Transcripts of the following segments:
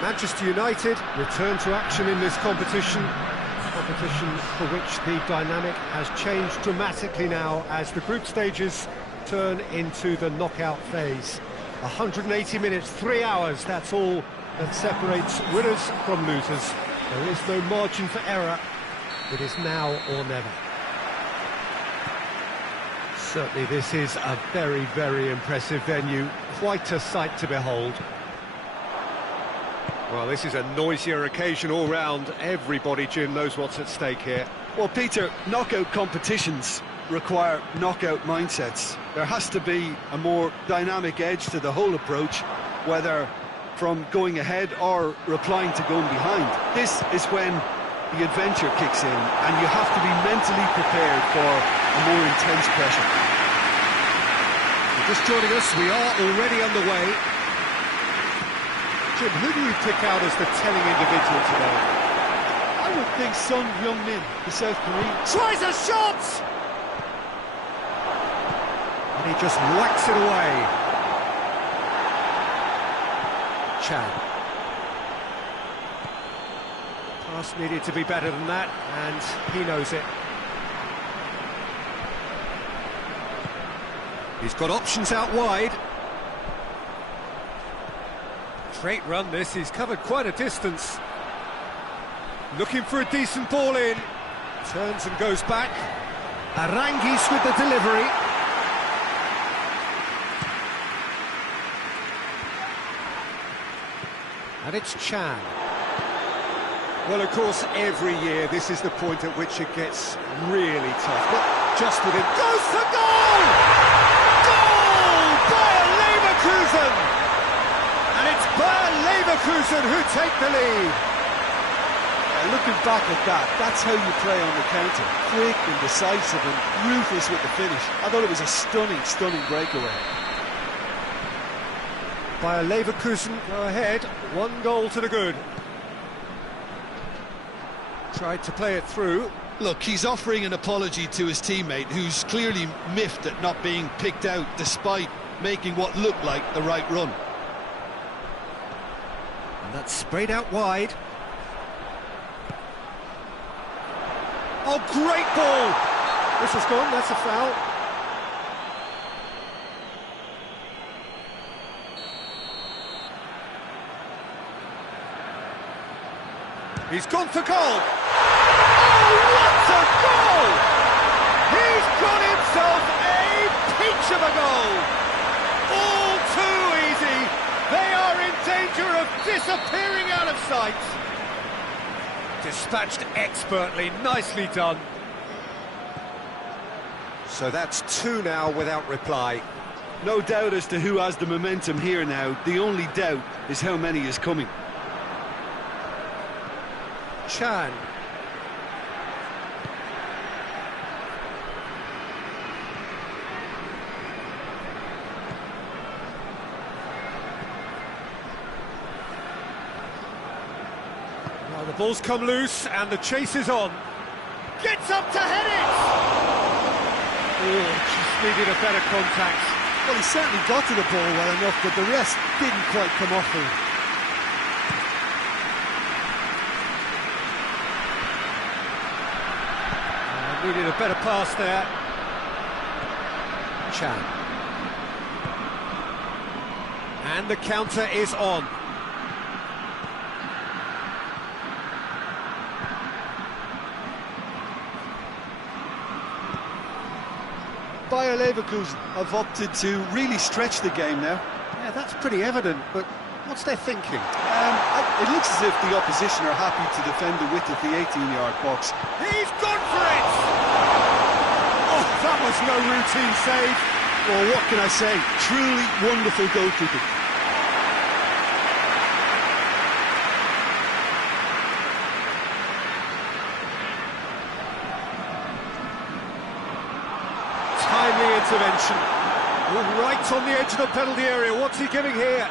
Manchester United return to action in this competition for which the dynamic has changed dramatically now as the group stages turn into the knockout phase. 180 minutes, 3 hours, that's all that separates winners from losers. There is no margin for error. It is now or never. Certainly this is a very, very impressive venue. Quite a sight to behold. Well, this is a noisier occasion all round. Everybody, Jim, knows what's at stake here. Well, Peter, knockout competitions require knockout mindsets. There has to be a more dynamic edge to the whole approach, whether from going ahead or replying to going behind. This is when the adventure kicks in, and you have to be mentally prepared for a more intense pressure. Just joining us, we are already underway. Jim, who do you pick out as the telling individual today? I would think Son Heung-min, the South Korean. Tries a shot! And he just whacks it away. Chan. Pass needed to be better than that, and he knows it. He's got options out wide. Great run this, he's covered quite a distance. Looking for a decent ball in. Turns and goes back. Arangis with the delivery. And it's Chan. Well, of course, every year this is the point at which it gets really tough. Not just with it. Goes for goal! Goal! Bayer Leverkusen! And it's Bayer Leverkusen who take the lead. Looking back at that, that's how you play on the counter. Quick and decisive and ruthless with the finish. I thought it was a stunning, stunning breakaway. Bayer Leverkusen go ahead, 1 goal to the good. Tried to play it through. Look, he's offering an apology to his teammate, who's clearly miffed at not being picked out despite making what looked like the right run. And that's sprayed out wide. Oh, great ball! This has gone, that's a foul. He's gone for goal! Oh, what a goal! He's got himself a peach of a goal! All too easy! They are in danger of disappearing out of sight! Dispatched expertly, nicely done. So that's 2 now without reply. No doubt as to who has the momentum here now. The only doubt is how many is coming. Chan. Well, the ball's come loose and the chase is on. Gets up to head it! Oh, just needed a better contact. Well, he certainly got to the ball well enough, but the rest didn't quite come off for him. Needed a better pass there. Chan. And the counter is on. Bayer Leverkusen have opted to really stretch the game now. Yeah, that's pretty evident, but what's their thinking? It looks as if the opposition are happy to defend the width of the 18-yard box. He's gone for it! Oh, that was no routine save. Well, what can I say? Truly wonderful goalkeeping. Timely intervention. Right on the edge of the penalty area. What's he giving here?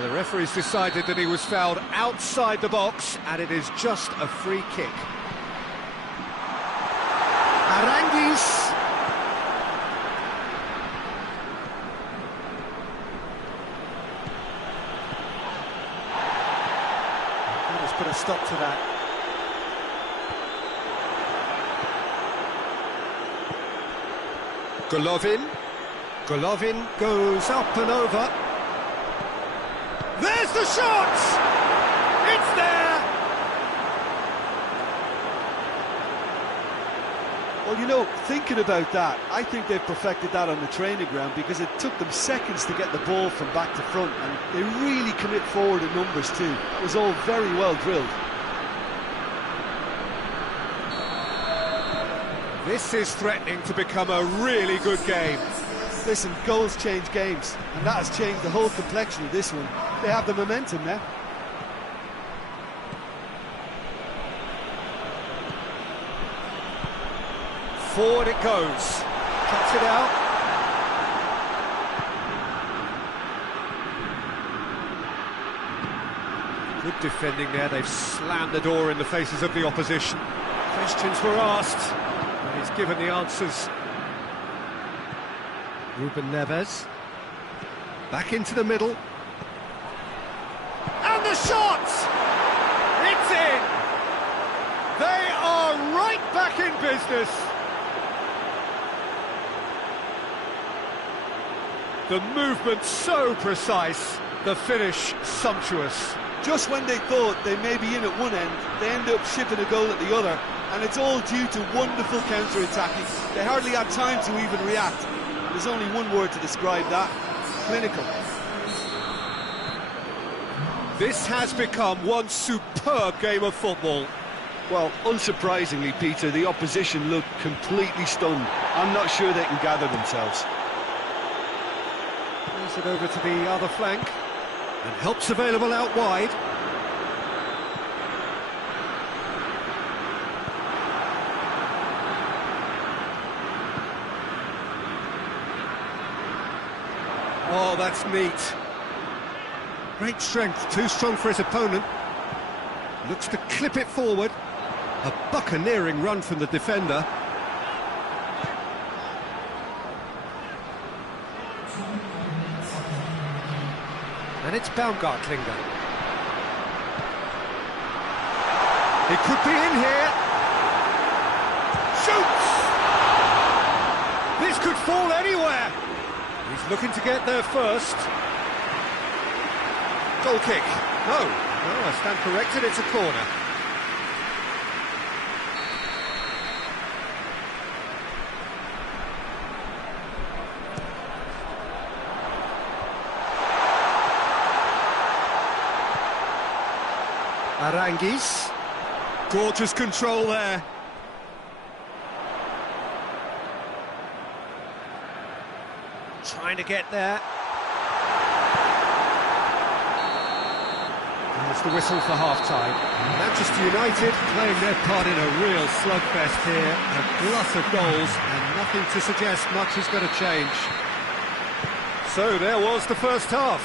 The referee's decided that he was fouled outside the box, and it is just a free kick. Arangis. put a stop to that. Golovin goes up and over. There's the shot! It's there! Well, you know, thinking about that, I think they've perfected that on the training ground because it took them seconds to get the ball from back to front, and they really commit forward in numbers too. That was all very well drilled. This is threatening to become a really good game. Listen, goals change games, and that has changed the whole complexion of this one. They have the momentum now. Forward it goes. Cuts it out. Good defending there. They've slammed the door in the faces of the opposition. Questions were asked, and he's given the answers. Ruben Neves. Back into the middle. And the shot! It's in! They are right back in business. The movement so precise, the finish sumptuous. Just when they thought they may be in at one end, they end up shipping a goal at the other, and it's all due to wonderful counter-attacking. They hardly had time to even react. There's only one word to describe that: clinical. This has become one superb game of football. Well, unsurprisingly, Peter, the opposition look completely stunned. I'm not sure they can gather themselves. Plays it over to the other flank, and help's available out wide. Oh, that's neat. Great strength, too strong for his opponent. Looks to clip it forward. A buccaneering run from the defender. And it's Baumgartlinger. He could be in here. Shoots! This could fall anywhere. He's looking to get there first. Goal kick. No, I stand corrected, it's a corner. Aranguis. Gorgeous control there. Trying to get there. There's the whistle for half-time. Manchester United playing their part in a real slugfest here. A glut of goals and nothing to suggest much is going to change. So there was the first half.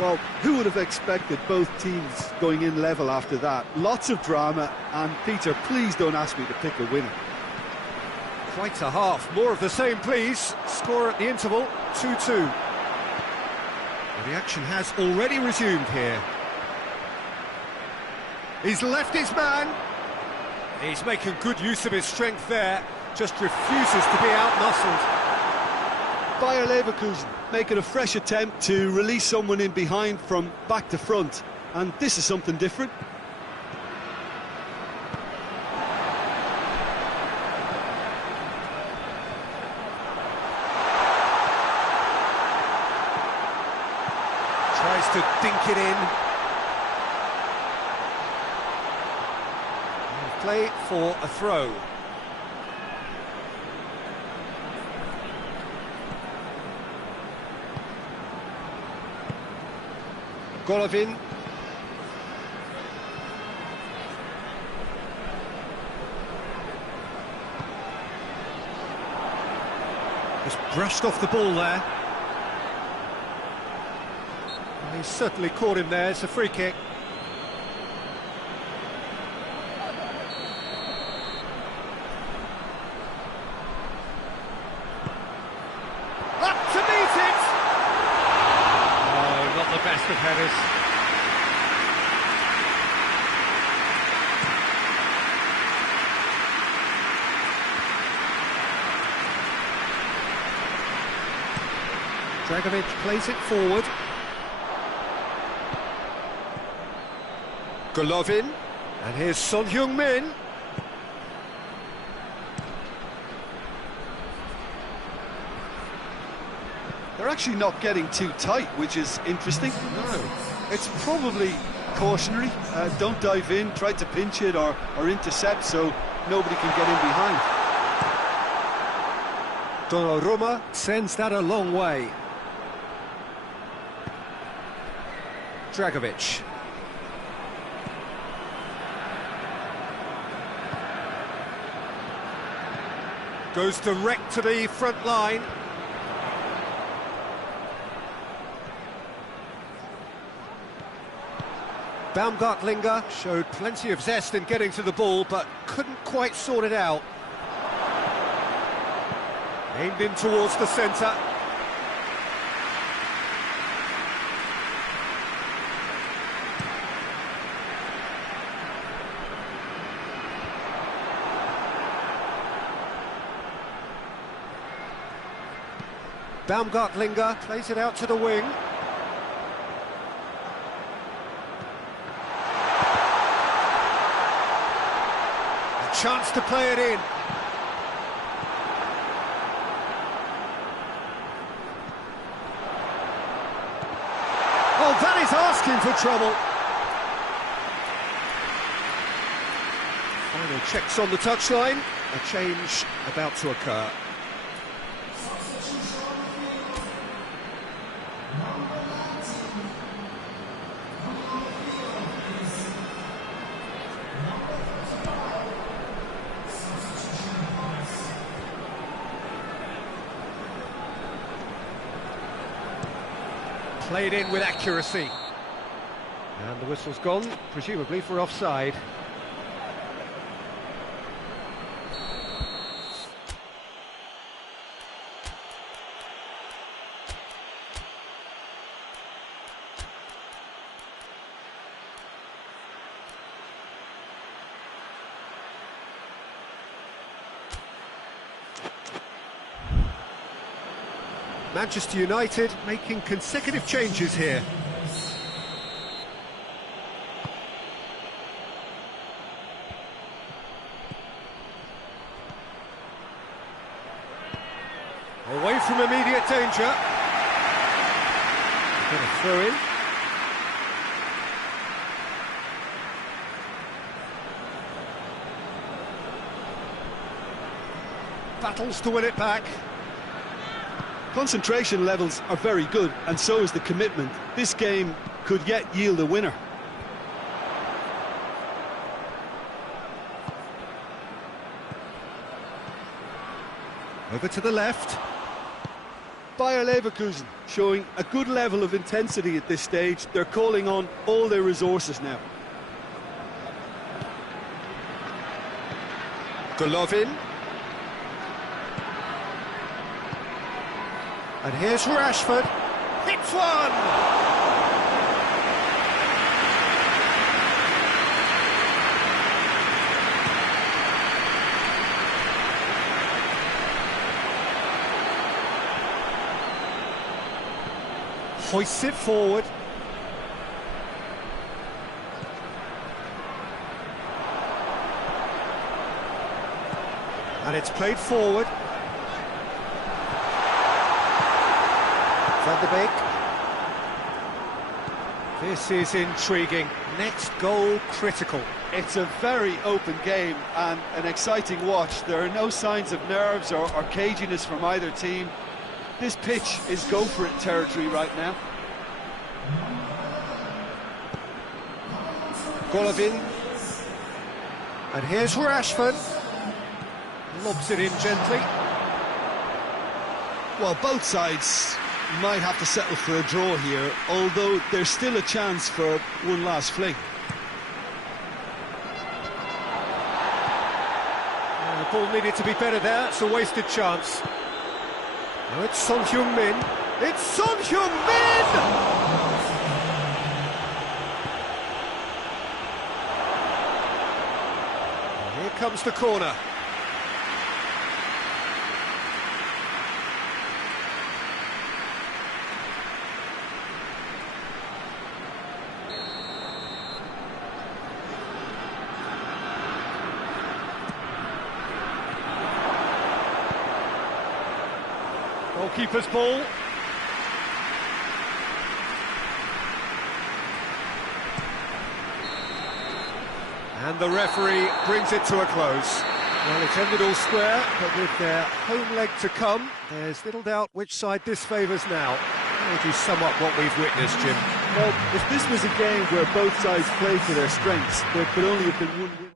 Well, who would have expected both teams going in level after that? Lots of drama, and Peter, please don't ask me to pick a winner. Quite a half. More of the same, please. Score at the interval, 2-2. Well, the action has already resumed here. He's left his man. He's making good use of his strength there. Just refuses to be out-muscled. Bayer Leverkusen making a fresh attempt to release someone in behind from back to front, and this is something different. Tries to dink it in. And play for a throw. Golovin. Just brushed off the ball there. And he's certainly caught him there. It's a free kick. Up to meet it! Not the best of headers. Dragovic plays it forward. Golovin. And here's Son Heung-min. They're actually not getting too tight, which is interesting. No. It's probably cautionary. Don't dive in, try to pinch it or intercept so nobody can get in behind. Donnarumma sends that a long way. Dragovic. Goes direct to the front line. Baumgartlinger showed plenty of zest in getting to the ball, but couldn't quite sort it out. Aimed in towards the centre. Baumgartlinger plays it out to the wing. A chance to play it in. Oh, that is asking for trouble. Final checks on the touchline. A change about to occur. Played in with accuracy. And the whistle's gone, presumably for offside. Manchester United making consecutive changes here. Away from immediate danger. Got a throw in. Battles to win it back. Concentration levels are very good, and so is the commitment. This game could yet yield a winner. Over to the left. Bayer Leverkusen showing a good level of intensity at this stage. They're calling on all their resources now. Golovin. And here's Rashford. Hits one! Hoists it forward. And it's played forward. Van de Beek. This is intriguing. Next goal critical. It's a very open game and an exciting watch. There are no signs of nerves or caginess from either team. This pitch is go-for-it territory right now. Golovin. And here's Rashford. Lobs it in gently. Well, both sides might have to settle for a draw here, although there's still a chance for one last fling. The ball needed to be better there, it's a wasted chance. Now it's Son Heung-min. It's Son Heung-min! Here comes the corner. goalkeeper's ball. And the referee brings it to a close. Well, it's ended all square, but with their home leg to come, there's little doubt which side this favours now. How would you sum up what we've witnessed, Jim? Well, if this was a game where both sides played to their strengths, there could only have been one win.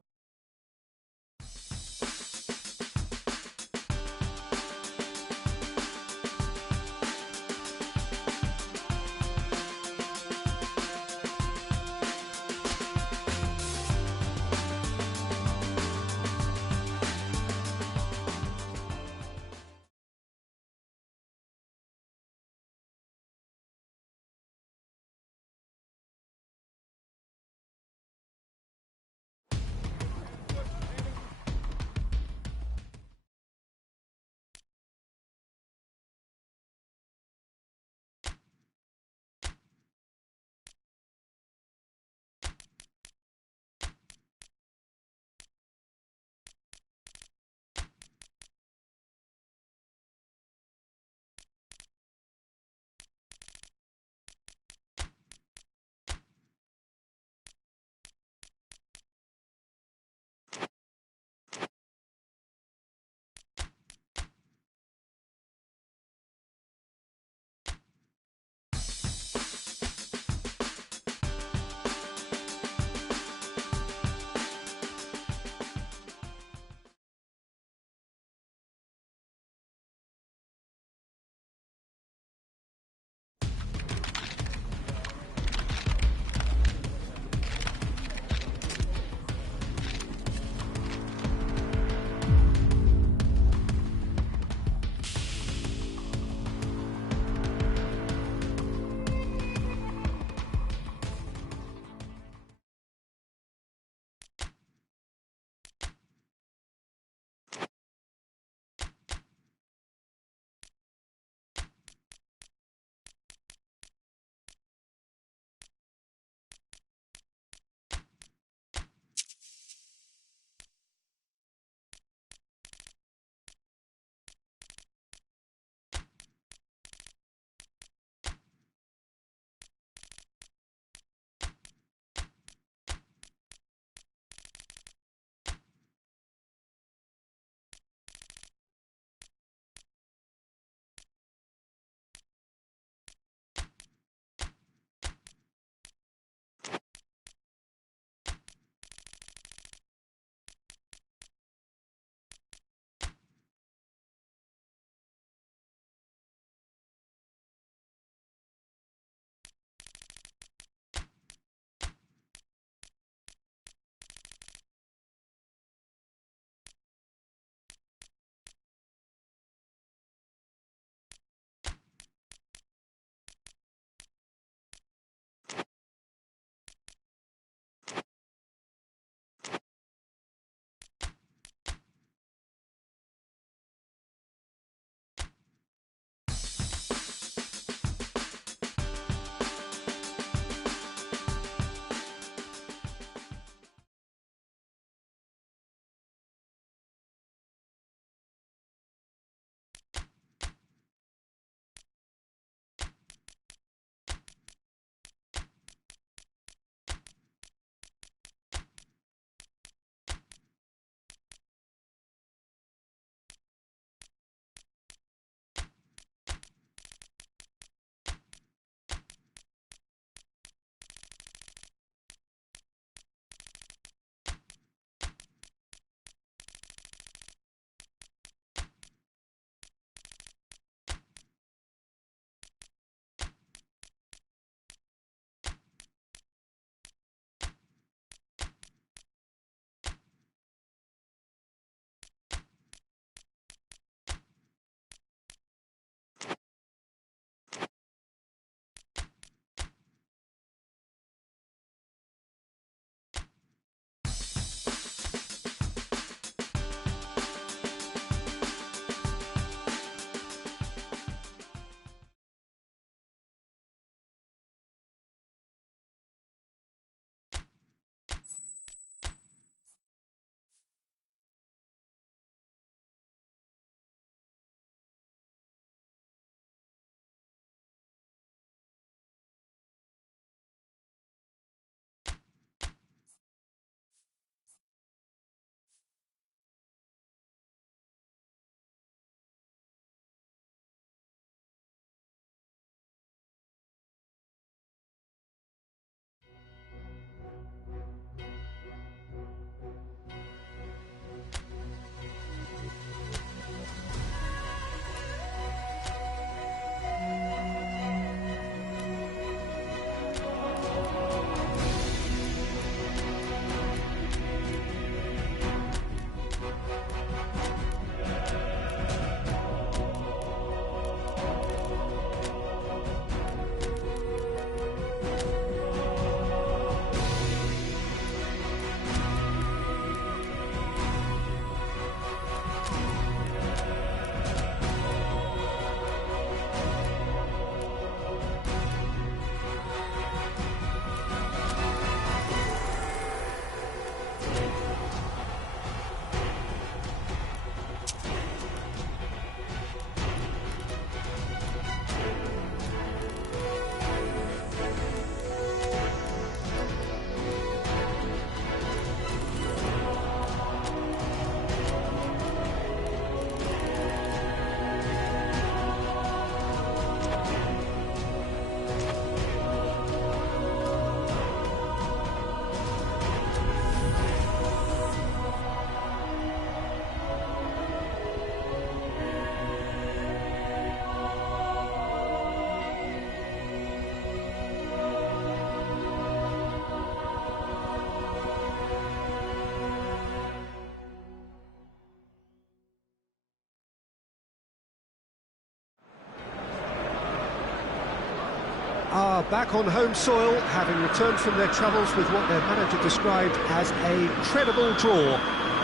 back on home soil, having returned from their travels with what their manager described as a credible draw.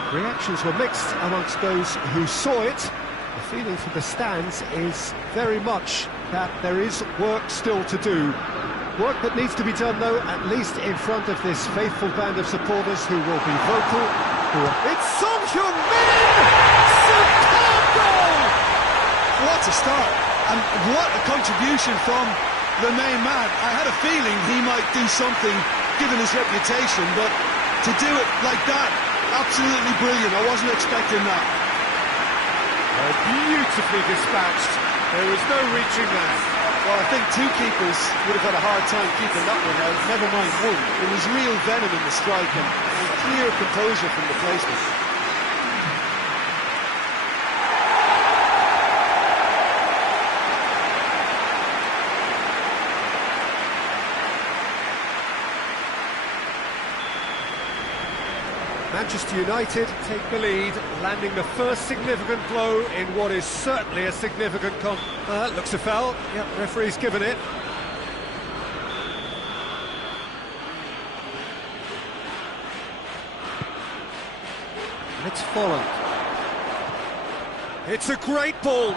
Reactions were mixed amongst those who saw it. The feeling from the stands is very much that there is work still to do. Work that needs to be done, though, at least in front of this faithful band of supporters who will be vocal. It's Son Heung-min! Superb goal! What a start, and what a contribution from the main man. I had a feeling he might do something, given his reputation, but to do it like that, absolutely brilliant. I wasn't expecting that. Beautifully dispatched. There was no reaching that. Well, I think two keepers would have had a hard time keeping that one out, never mind one. It was real venom in the strike and clear composure from the placement. Manchester United take the lead, landing the first significant blow in what is certainly a significant looks a foul. Yep, referee's given it. And it's Folland. It's a great ball.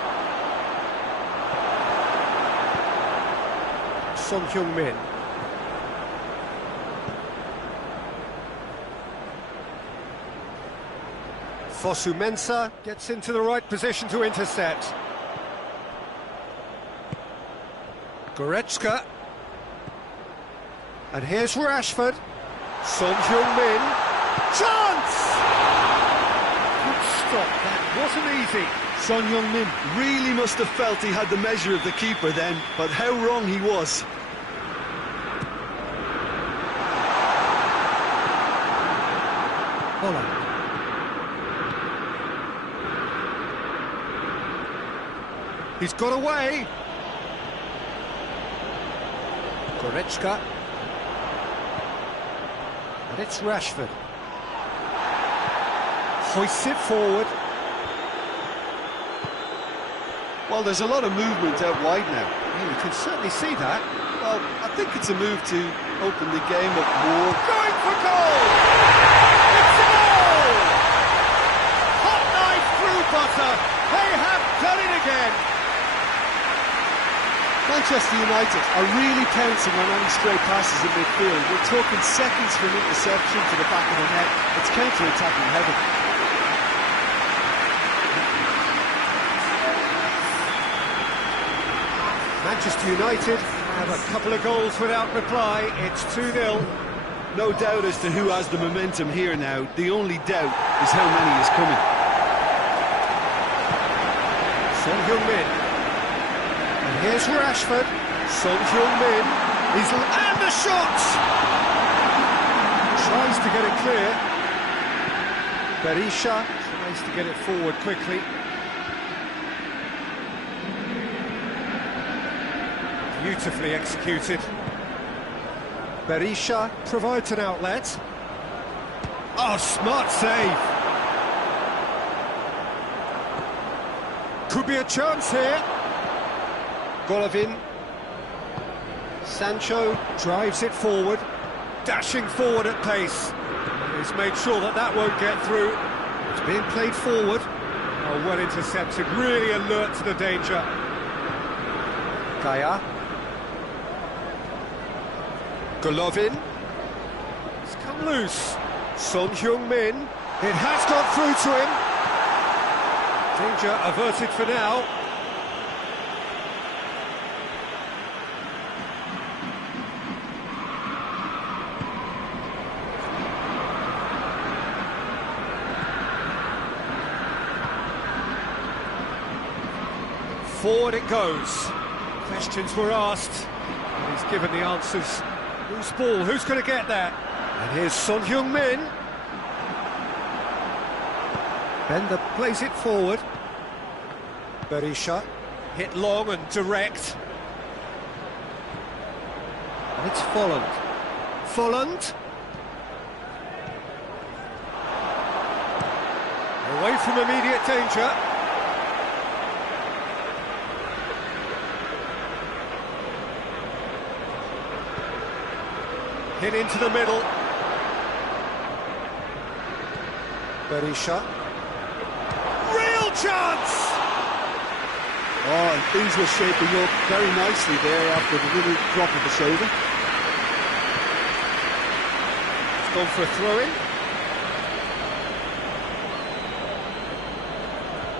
Son Heung-min. Fosu-Mensah gets into the right position to intercept. Goretzka. And here's Rashford. Son Heung-min. Chance! Good stop, that wasn't easy. Son Heung-min really must have felt he had the measure of the keeper then, but how wrong he was. Folland. He's got away. Goretzka. And it's Rashford. Hoists it forward. Well, there's a lot of movement out wide now. Yeah, you can certainly see that. Well, I think it's a move to open the game up more. Going for goal! It's a goal! Hot knife through butter. They have done it again. Manchester United are really pouncing on any stray passes in midfield. We're talking seconds from interception to the back of the net. It's counter-attacking heaven. Manchester United have a couple of goals without reply. It's 2-0. No doubt as to who has the momentum here now. The only doubt is how many is coming. Son Heung-min. And here's Rashford. Son Heung-min. And the shot! Tries to get it clear. Berisha tries to get it forward quickly. Beautifully executed. Berisha provides an outlet. Oh, smart save. Could be a chance here. Golovin. Sancho drives it forward, dashing forward at pace. He's made sure that that won't get through. It's being played forward. Oh, well intercepted, really alert to the danger. Gaya. Golovin. It's come loose. Son Heung-min. It has got through to him. Danger averted for now. Forward it goes. Questions were asked, and he's given the answers. Whose ball? Who's going to get that? And here's Son Heung-min. Bender plays it forward. Berisha hit long and direct. And it's Folland. Folland. Away from immediate danger. Hit into the middle. Berisha. Real chance! Oh, and things were shaping up very nicely there after the little drop of the shoulder. It's gone for a throw-in.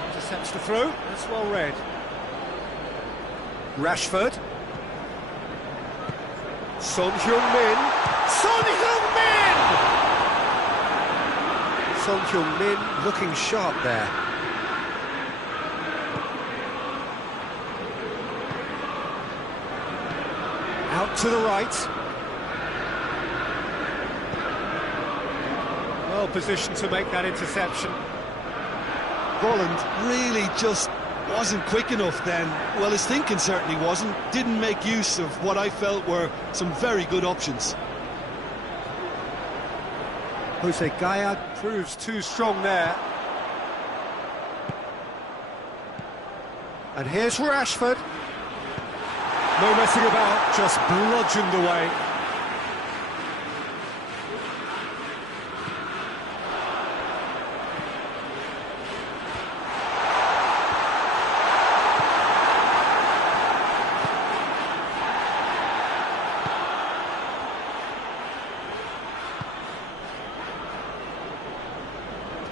Intercepts the throw. That's well read. Rashford. Son Heung-min. Son Heung-min! Son Heung-min looking sharp there. Out to the right. Well positioned to make that interception. Bolland really just wasn't quick enough then. Well, his thinking certainly wasn't. Didn't make use of what I felt were some very good options. Jose Gaya proves too strong there. And here's Rashford. No messing about, just bludgeoned away.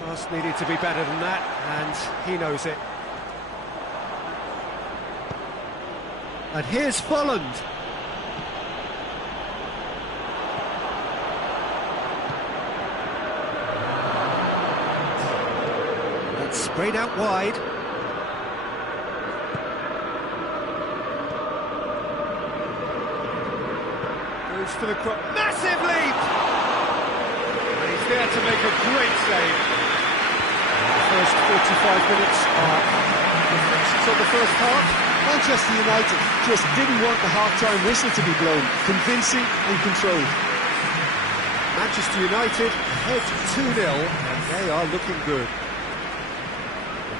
Pass needed to be better than that, and he knows it. And here's Bolland. It's sprayed out wide. Goes for the cross. Massive leap! And he's there to make a great save. The first 45 minutes are reflections on the first half. Manchester United just didn't want the half-time whistle to be blown. Convincing and controlled. Manchester United ahead 2-0, and they are looking good.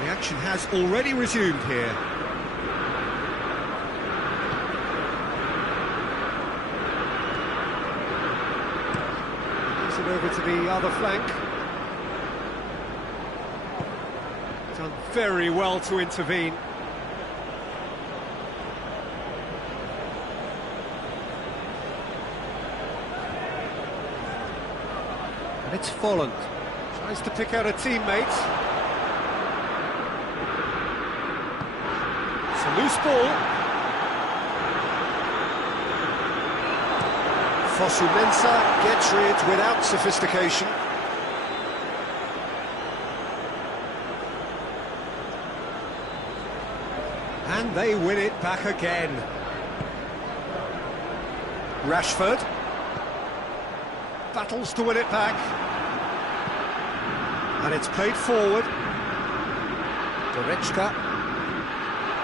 The action has already resumed here. Moves it over to the other flank. Done very well to intervene. And it's Folland. Tries to pick out a teammate. It's a loose ball. Fosu Mensah gets rid without sophistication. And they win it back again. Rashford battles to win it back. And it's played forward. Goretzka.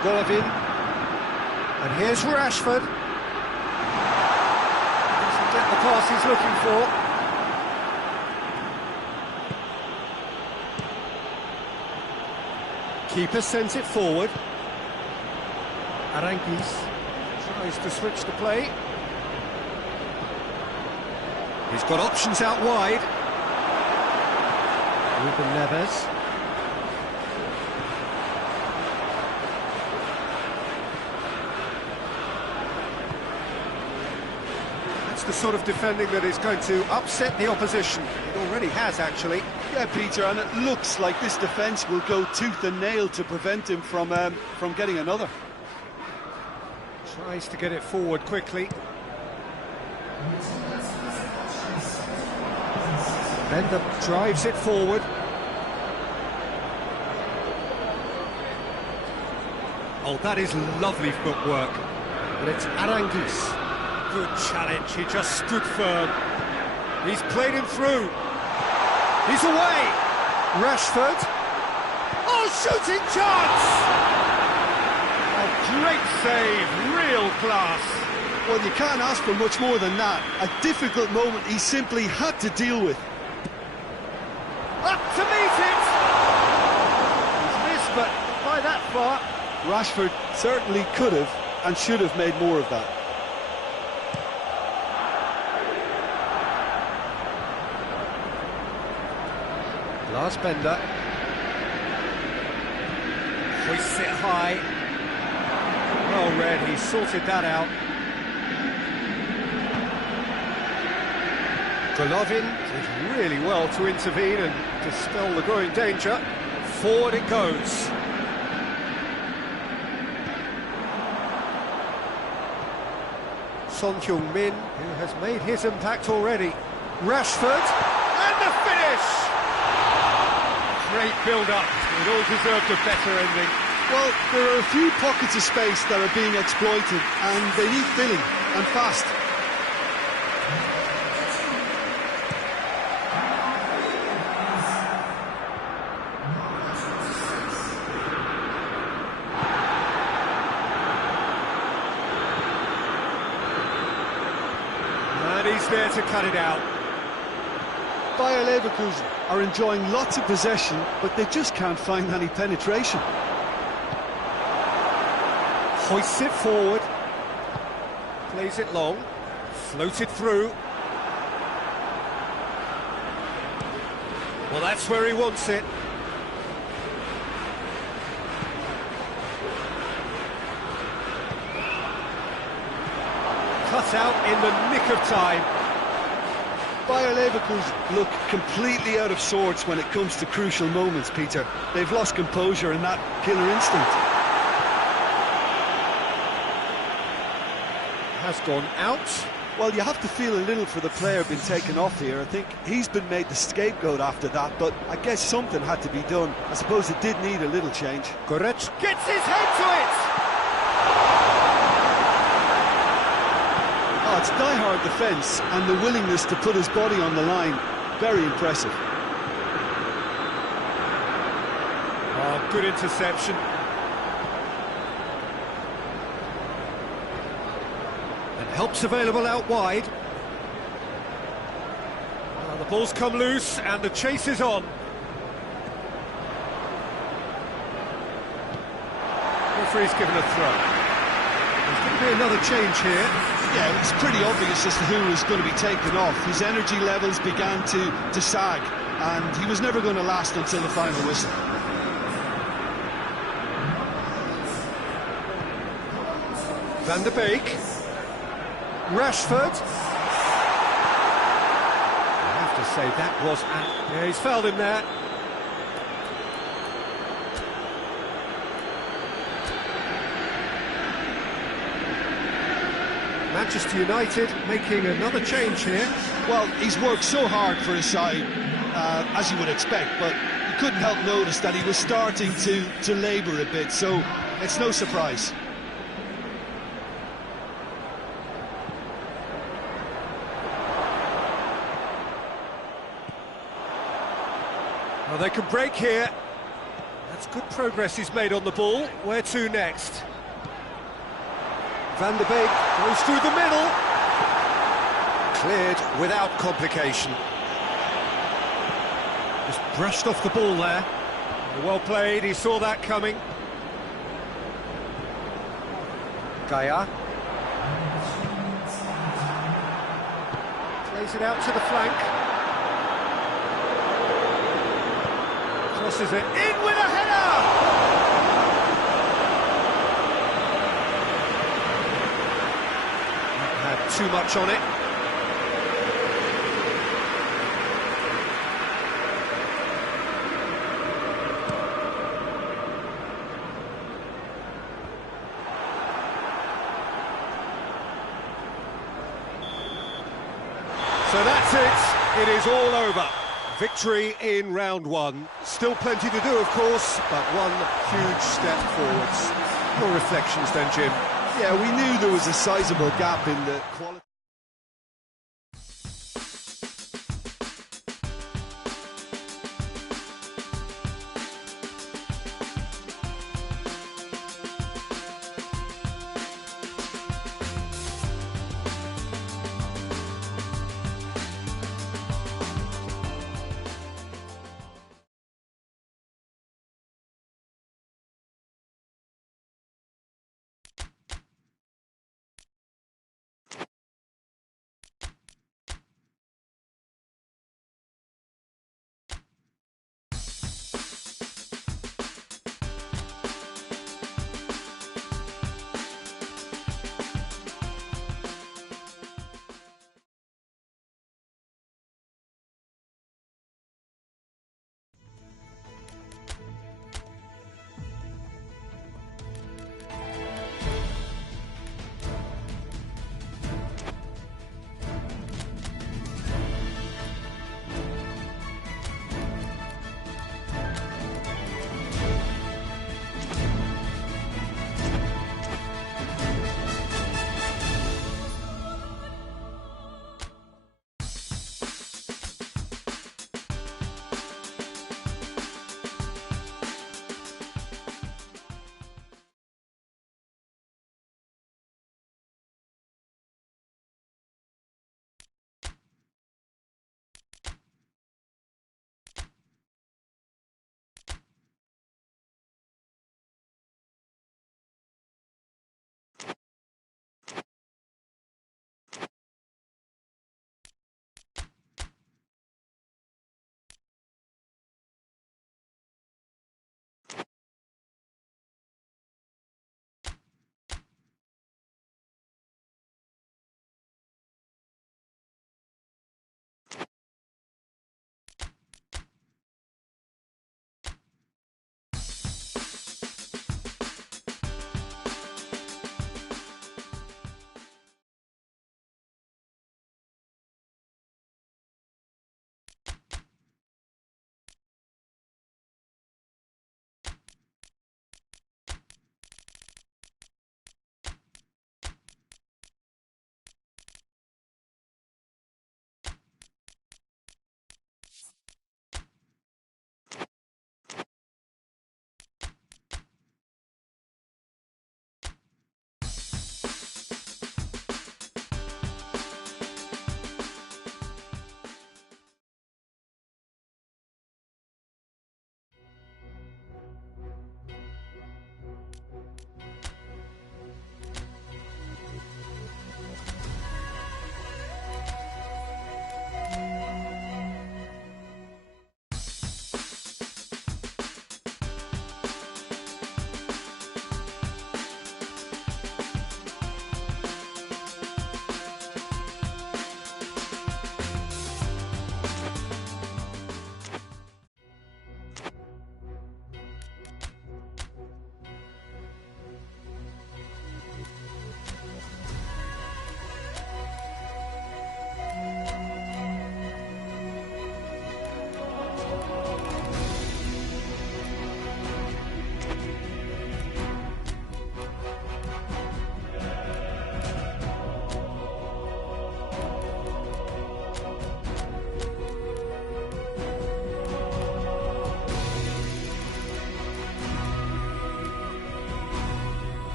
Golovin. And here's Rashford. Doesn't get the pass he's looking for. Keeper sends it forward. Aranguiz tries to switch the play. He's got options out wide. Ruben Neves. That's the sort of defending that is going to upset the opposition. It already has, actually. Yeah, Peter, and it looks like this defence will go tooth and nail to prevent him from getting another. Tries to get it forward quickly. Bender drives it forward. Oh, that is lovely footwork. But it's Aranguiz. Good challenge, he just stood firm. He's played him through. He's away. Rashford. Oh, shooting chance! Oh, great save, real class. Well, you can't ask for much more than that. A difficult moment he simply had to deal with. Up to meet it! He's missed, but by that far. Rashford certainly could have and should have made more of that. Lars Bender. Hoists it high. Well read, he sorted that out. Golovin did really well to intervene and dispel the growing danger. Forward it goes. Son Heung-min, who has made his impact already. Rashford, and the finish! Great build-up, it all deserved a better ending. Well, there are a few pockets of space that are being exploited, and they need filling, and fast. And he's there to cut it out. Bayer Leverkusen are enjoying lots of possession, but they just can't find any penetration. Hoists it forward, plays it long, floated through. Well, that's where he wants it. Cut out in the nick of time. Bayer Leverkusen look completely out of sorts when it comes to crucial moments, Peter. They've lost composure and that killer instinct. Has gone out. Well, you have to feel a little for the player being taken off here. I think he's been made the scapegoat after that, but I guess something had to be done. I suppose it did need a little change. Goretz gets his head to it! Oh, it's die-hard defence and the willingness to put his body on the line. Very impressive. Oh, good interception. And help's available out wide. Well, the ball's come loose and the chase is on. Referee's given a throw. There's going to be another change here. Yeah, it's pretty obvious as to who was going to be taken off. His energy levels began to sag, and he was never going to last until the final whistle. Van der Beek. Rashford. I have to say that was... Yeah, he's fouled him there. Manchester United making another change here. Well, he's worked so hard for his side, as you would expect, but you couldn't help notice that he was starting to labour a bit, so it's no surprise. Well, they can break here. That's good progress he's made on the ball. Where to next? Van der Beek goes through the middle. Cleared without complication. Just brushed off the ball there. Well played, he saw that coming. Gaia. Plays it out to the flank. Crosses it in with a header! Had too much on it. So that's it. It is all over. Victory in round one. Still plenty to do, of course, but one huge step forwards. Your reflections then, Jim? Yeah, we knew there was a sizable gap in the quality.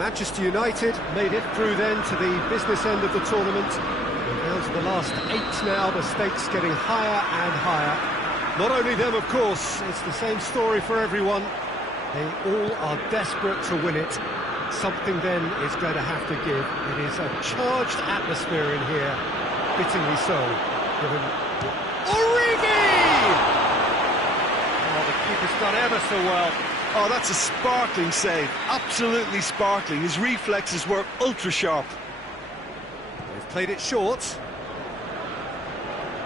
Manchester United made it through then to the business end of the tournament. We're down to the last 8 now, the stakes getting higher and higher. Not only them, of course, it's the same story for everyone. They all are desperate to win it. Something then is going to have to give. It is a charged atmosphere in here, fittingly so, given... Origi! Oh, the keeper's done ever so well. Oh, that's a sparkling save, absolutely sparkling. His reflexes were ultra-sharp. They've played it short.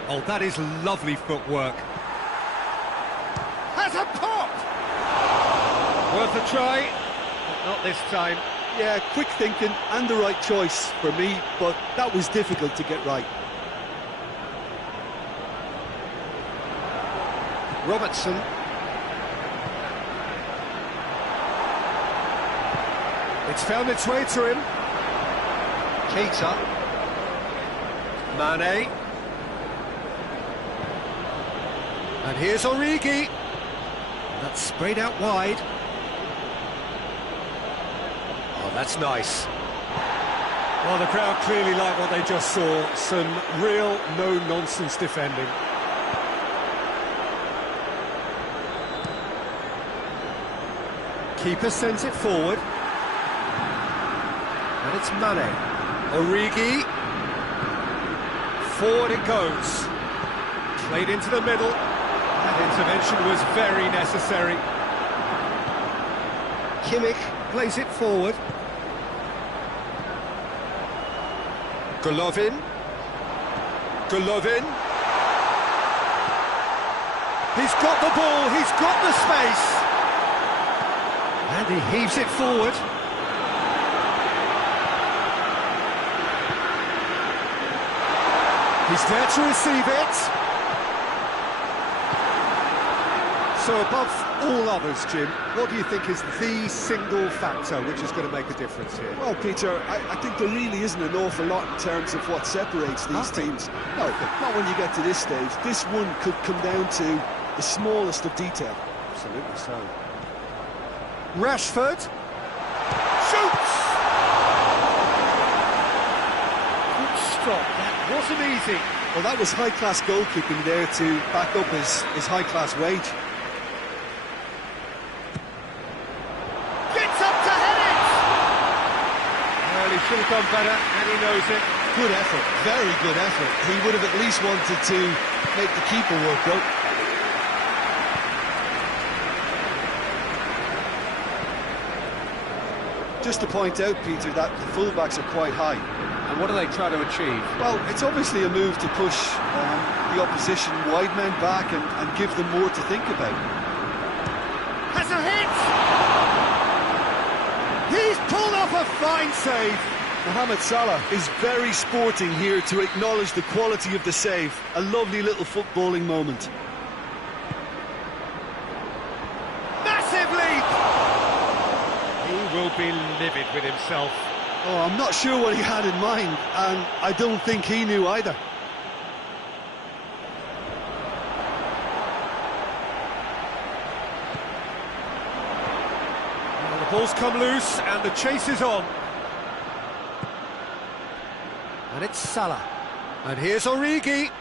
Oh, that is lovely footwork. Has a pop! Worth a try, but not this time. Yeah, quick thinking and the right choice for me, but that was difficult to get right. Robertson. It's found its way to him. Keita. Mane. And here's Origi. That's sprayed out wide. Oh, that's nice. Well, the crowd clearly like what they just saw. Some real no-nonsense defending. Keeper sends it forward. And it's Mane. Origi. Forward it goes. Played into the middle. That intervention was very necessary. Kimmich plays it forward. Golovin. Golovin. He's got the ball, he's got the space. And he heaves it forward. He's there to receive it. So above all others, Jim, what do you think is the single factor which is going to make a difference here? Well, Peter, I think there really isn't an awful lot in terms of what separates these teams. No, not when you get to this stage. This one could come down to the smallest of detail. Absolutely so. Rashford. Shoots! Good stop. That wasn't easy. Well, that was high-class goalkeeping there to back up his high-class wage. Gets up to head it! Well, he should have done better, and he knows it. Good effort, very good effort. He would have at least wanted to make the keeper work out. Just to point out, Peter, that the fullbacks are quite high. And what are they trying to achieve? Well, it's obviously a move to push the opposition wide men back and give them more to think about. Has a hit! He's pulled off a fine save! Mohamed Salah is very sporting here to acknowledge the quality of the save. A lovely little footballing moment. Massive leap! He will be livid with himself. Oh, I'm not sure what he had in mind, and I don't think he knew either. Well, the ball's come loose, and the chase is on. And it's Salah. And here's Origi.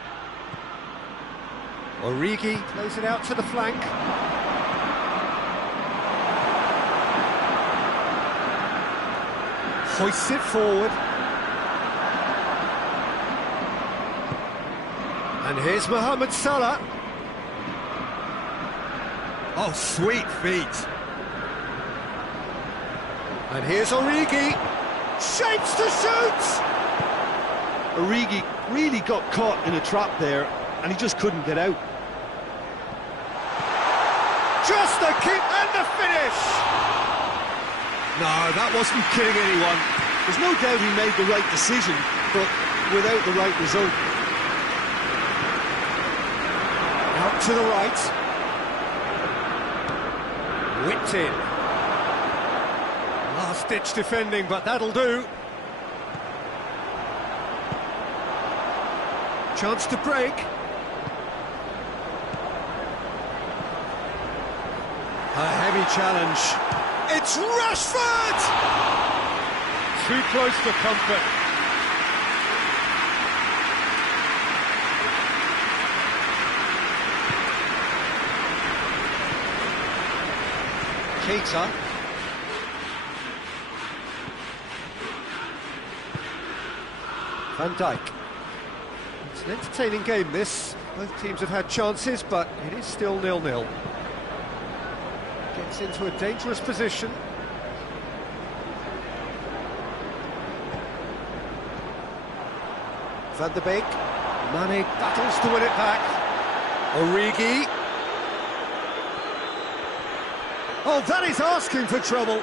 Origi plays it out to the flank. Hoists it forward. And here's Mohamed Salah. Oh, sweet feet. And here's Origi. Shapes to shoot! Origi really got caught in a trap there, and he just couldn't get out. Just the kick and the finish! No, that wasn't kidding anyone. There's no doubt he made the right decision, but without the right result. Out to the right. Whipped in. Last-ditch defending, but that'll do. Chance to break. A heavy challenge. It's Rashford! too close for comfort. Keita. Van Dijk. It's an entertaining game, this. Both teams have had chances, but it is still 0-0. Gets into a dangerous position. Van der Beek. Mane battles to win it back. Origi. Oh, that is asking for trouble.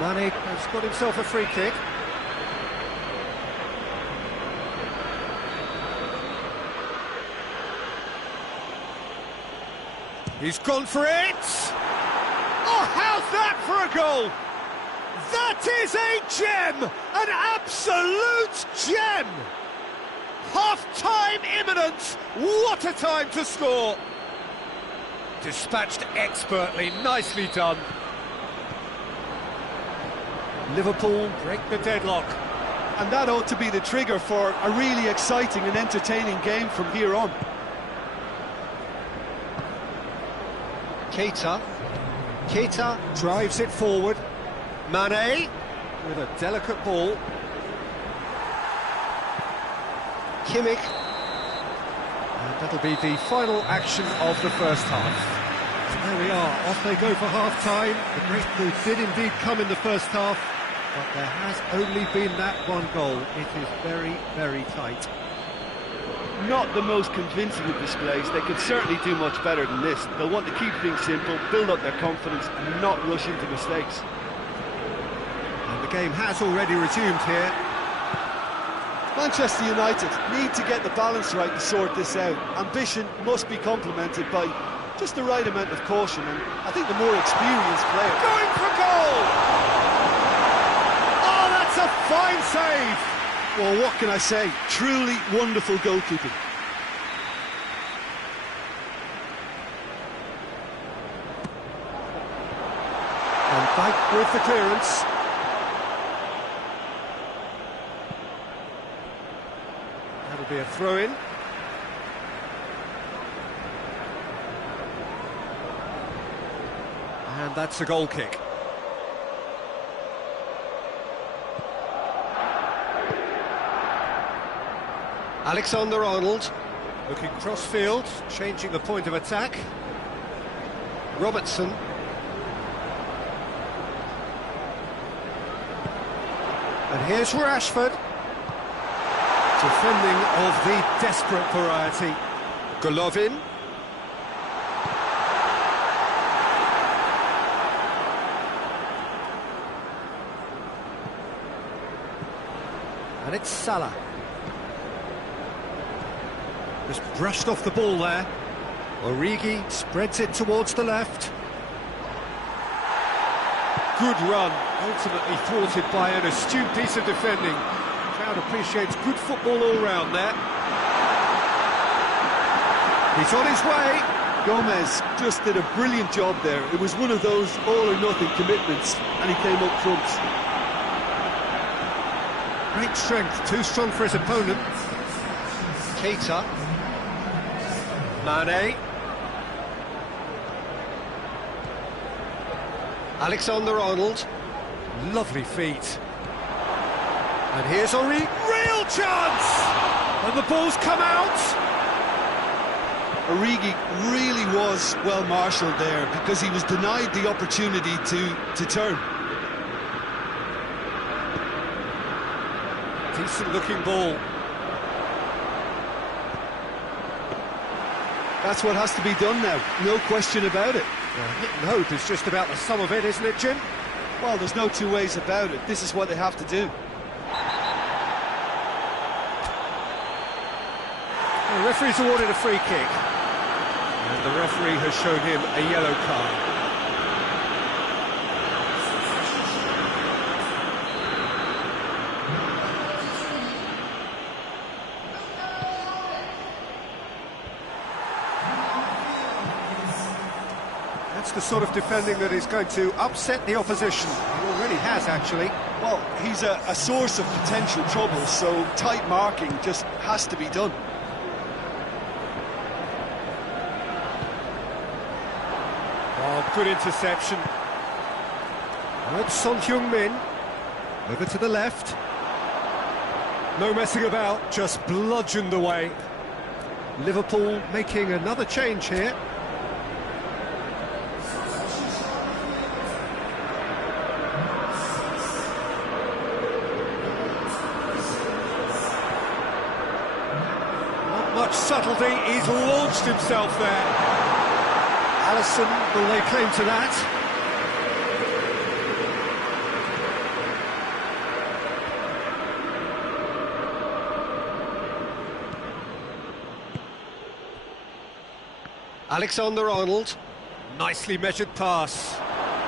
Mane has got himself a free kick. He's gone for it! Oh, how's that for a goal? That is a gem! An absolute gem! Half-time imminent! What a time to score! Dispatched expertly, nicely done. Liverpool break the deadlock. And that ought to be the trigger for a really exciting and entertaining game from here on. Keita drives it forward. Mane with a delicate ball. Kimmich. And that'll be the final action of the first half. So there we are, off they go for half-time. The breakthrough did indeed come in the first half, but there has only been that one goal. It is very, very tight. Not the most convincing of displays. They could certainly do much better than this. They'll want to keep things simple, build up their confidence and not rush into mistakes. And the game has already resumed here. Manchester United need to get the balance right to sort this out. Ambition must be complemented by just the right amount of caution, and I think the more experienced player... Going for goal! Oh, that's a fine save! Well, what can I say? Truly wonderful goalkeeping. And back with the clearance. That'll be a throw-in. And that's a goal kick. Alexander-Arnold looking cross-field, changing the point of attack. Robertson. And here's Rashford. Defending of the desperate variety. Golovin. And it's Salah. Just brushed off the ball there. Origi spreads it towards the left. Good run, ultimately thwarted by an astute piece of defending. The crowd appreciates good football all round there. He's on his way. Gomez just did a brilliant job there. It was one of those all-or-nothing commitments, and he came up trumps. Great strength, too strong for his opponent. Keita. Mane. Alexander-Arnold. Lovely feet. And here's Ori. Real chance! And the ball's come out! Origi really was well marshalled there because he was denied the opportunity to turn. Decent looking ball. That's what has to be done now, no question about it. Well, hit and hope is just about the sum of it, isn't it, Jim? Well, there's no two ways about it. This is what they have to do. The referee's awarded a free kick. And the referee has shown him a yellow card. the sort of defending that is going to upset the opposition. It already has, actually. Well, he's a source of potential trouble, so tight marking just has to be done. Oh, good interception. It's Son Heung-min. Over to the left. No messing about, just bludgeoned away. Liverpool making another change here. Not much subtlety, he's launched himself there. Alisson will lay claim to that. Alexander-Arnold, nicely measured pass.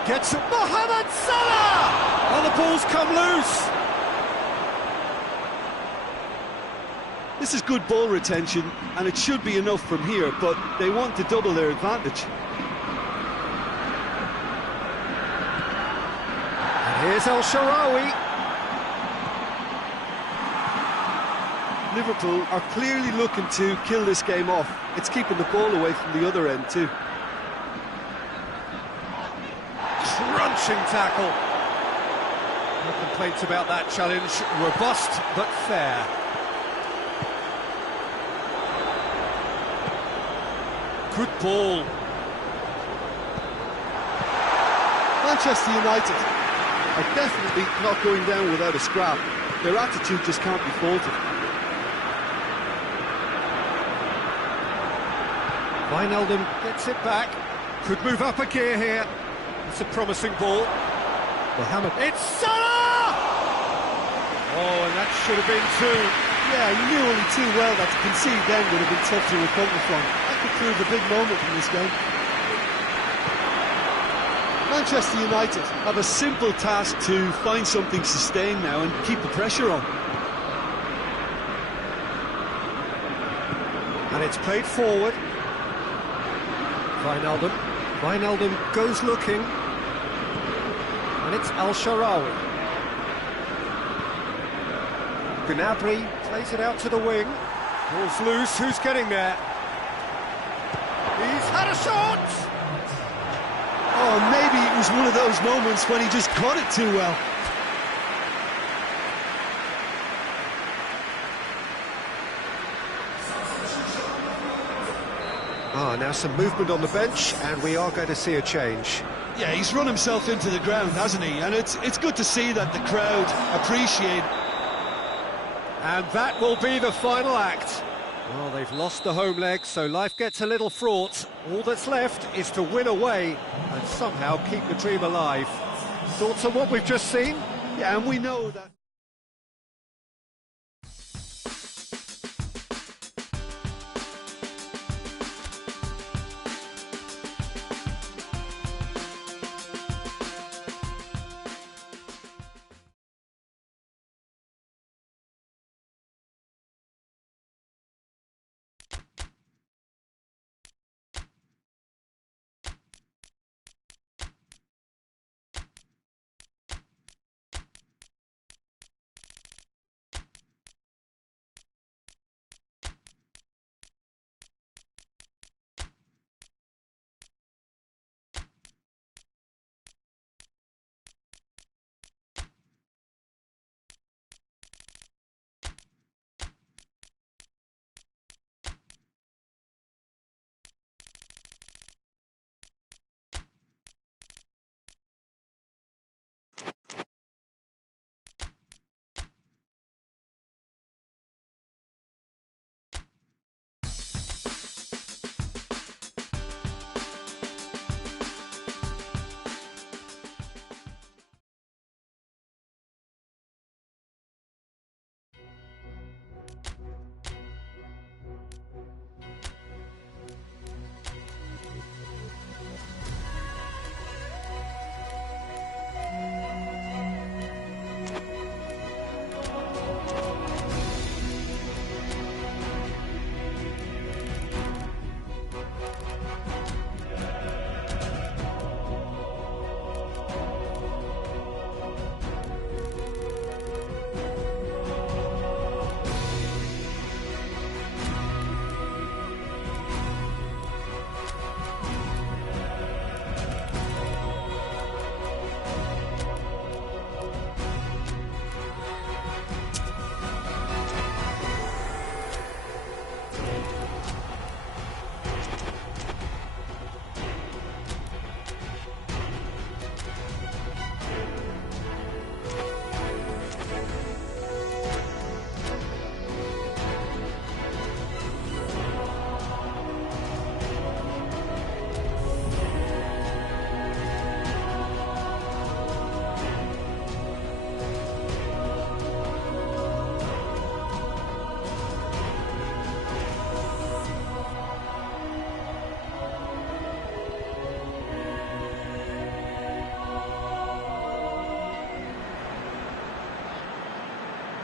Gets it, Mohamed Salah! Oh, the ball's come loose. This is good ball retention, and it should be enough from here, but they want to double their advantage. And here's El Shaarawy. Liverpool are clearly looking to kill this game off. It's keeping the ball away from the other end too. Crunching tackle. No complaints about that challenge. Robust but fair. Good ball. Manchester United are definitely not going down without a scrap. Their attitude just can't be faulted. Wijnaldum gets it back. Could move up a gear here. It's a promising ball. Mohamed. It's Salah! Oh, and that should have been two. Yeah, you knew only too well that to concede then would have been tough to recover from. That could prove a big moment in this game. Manchester United have a simple task to find something sustained now and keep the pressure on. And it's played forward. Wijnaldum goes looking. And it's El Shaarawy. Gnabry plays it out to the wing. Ball's loose, who's getting there? He's had a shot! Oh, maybe it was one of those moments when he just caught it too well. Now some movement on the bench, and we are going to see a change. Yeah, he's run himself into the ground, hasn't he? And it's good to see that the crowd appreciate. And that will be the final act. Well, they've lost the home leg, so life gets a little fraught. All that's left is to win away and somehow keep the dream alive. Thoughts on what we've just seen? Yeah, and we know that.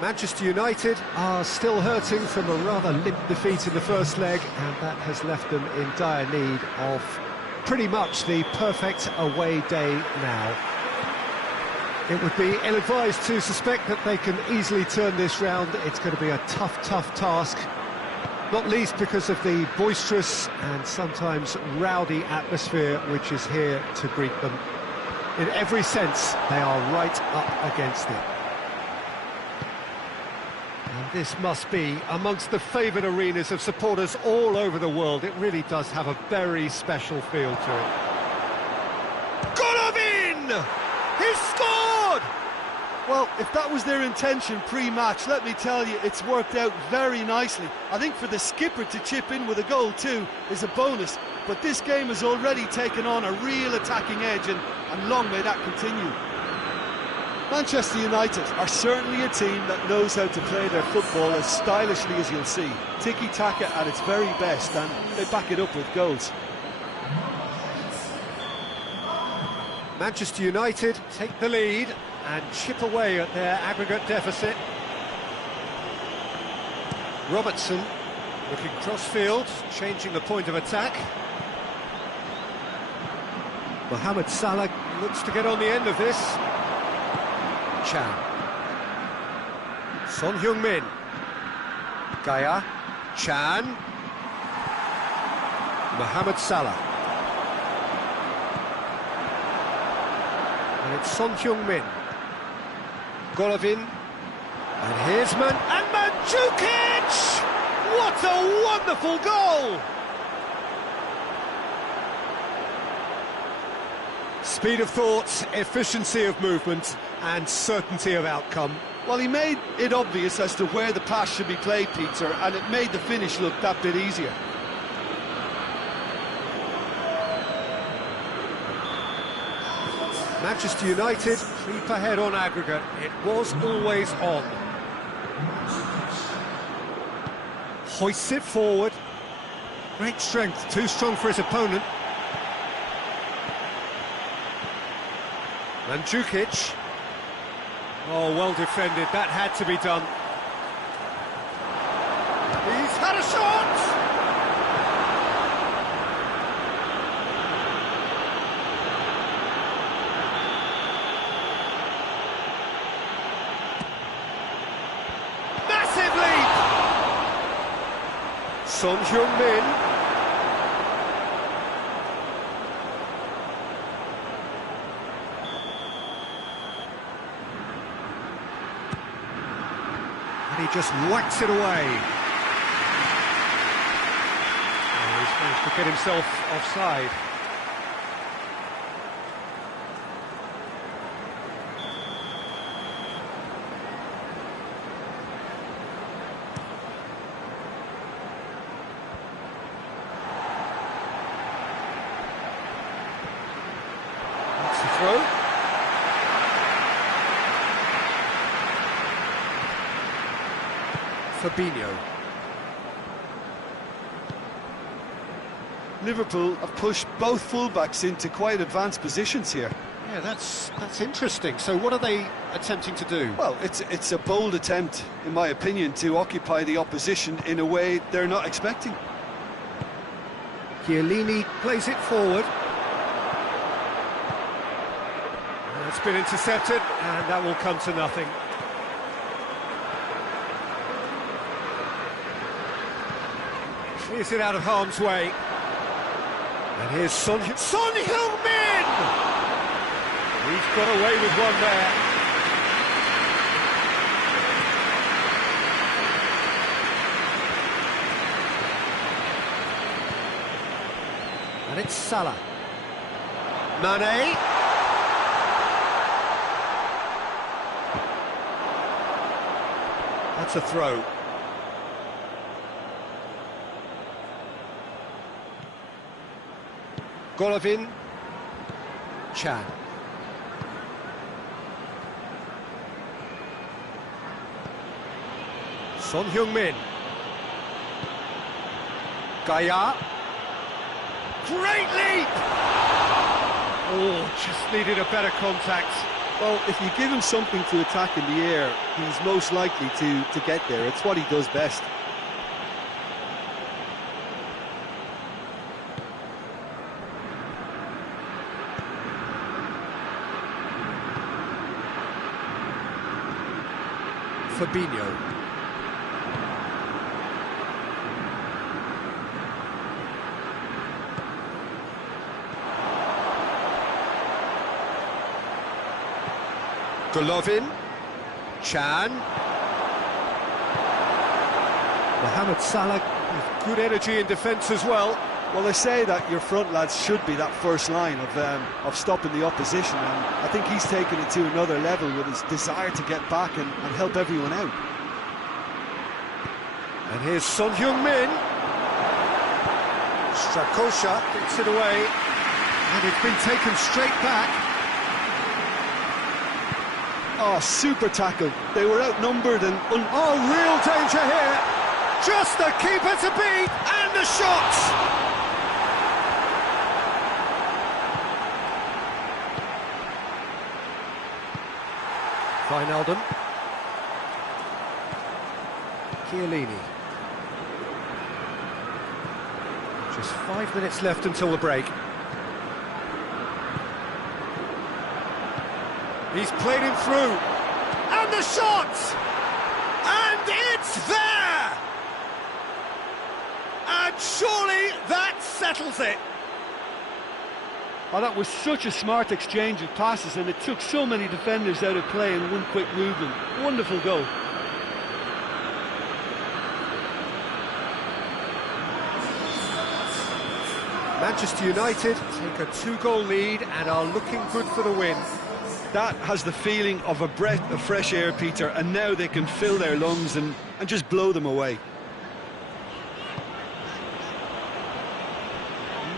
Manchester United are still hurting from a rather limp defeat in the first leg, and that has left them in dire need of pretty much the perfect away day now. It would be ill-advised to suspect that they can easily turn this round. It's going to be a tough task, not least because of the boisterous and sometimes rowdy atmosphere which is here to greet them. In every sense, they are right up against it. And this must be amongst the favoured arenas of supporters all over the world. It really does have a very special feel to it. Golovin! He's scored! Well, if that was their intention pre-match, let me tell you, it's worked out very nicely. I think for the skipper to chip in with a goal too is a bonus, but this game has already taken on a real attacking edge, and long may that continue. Manchester United are certainly a team that knows how to play their football as stylishly as you'll see. Tiki-taka at its very best, and they back it up with goals. Manchester United take the lead and chip away at their aggregate deficit. Robertson looking cross-field, changing the point of attack. Mohamed Salah looks to get on the end of this. Chan. Son Heung-min. Gaya. Chan. Mohamed Salah. And it's Son Heung-min. Golovin. And here's Mandzukic! What a wonderful goal! Speed of thought, efficiency of movement, and certainty of outcome. Well, he made it obvious as to where the pass should be played, Peter, and it made the finish look that bit easier. Manchester United leap ahead on aggregate. It was always on. Hoists it forward. Great strength, too strong for his opponent. Mandzukic. Oh, well defended, that had to be done. He's had a shot! Massive leap! Son Heung-min. And he just whacks it away. Oh, he's managed to get himself offside. That's the throw. Fabinho. Liverpool have pushed both fullbacks into quite advanced positions here. Yeah, that's interesting. So what are they attempting to do? Well, it's a bold attempt, in my opinion, to occupy the opposition in a way they're not expecting. Chiellini plays it forward. It's been intercepted, and that will come to nothing. Clears it out of harm's way. And here's Son Heung-min! He's got away with one there. And it's Salah. Mane. That's a throw. Golovin. Chan. Son Heung-min. Gaya. Great leap! Oh, just needed a better contact. Well, if you give him something to attack in the air, he's most likely to get there. It's what he does best. Fabinho. Golovin. Chan. Mohamed Salah with good energy in defence as well. Well, they say that your front lads should be that first line of stopping the opposition, and I think he's taken it to another level with his desire to get back and help everyone out. And here's Son Heung-min. Strakosha gets it away, and it's been taken straight back. Oh, super tackle. They were outnumbered and... Oh, real danger here. Just the keeper to beat, and the shot! Wijnaldum. Chiellini. Just 5 minutes left until the break. He's played him through. And the shot! And it's there! And surely that settles it. Oh, that was such a smart exchange of passes, and it took so many defenders out of play in one quick movement. Wonderful goal. Manchester United take a 2-goal lead and are looking good for the win. That has the feeling of a breath of fresh air, Peter, and now they can fill their lungs and just blow them away.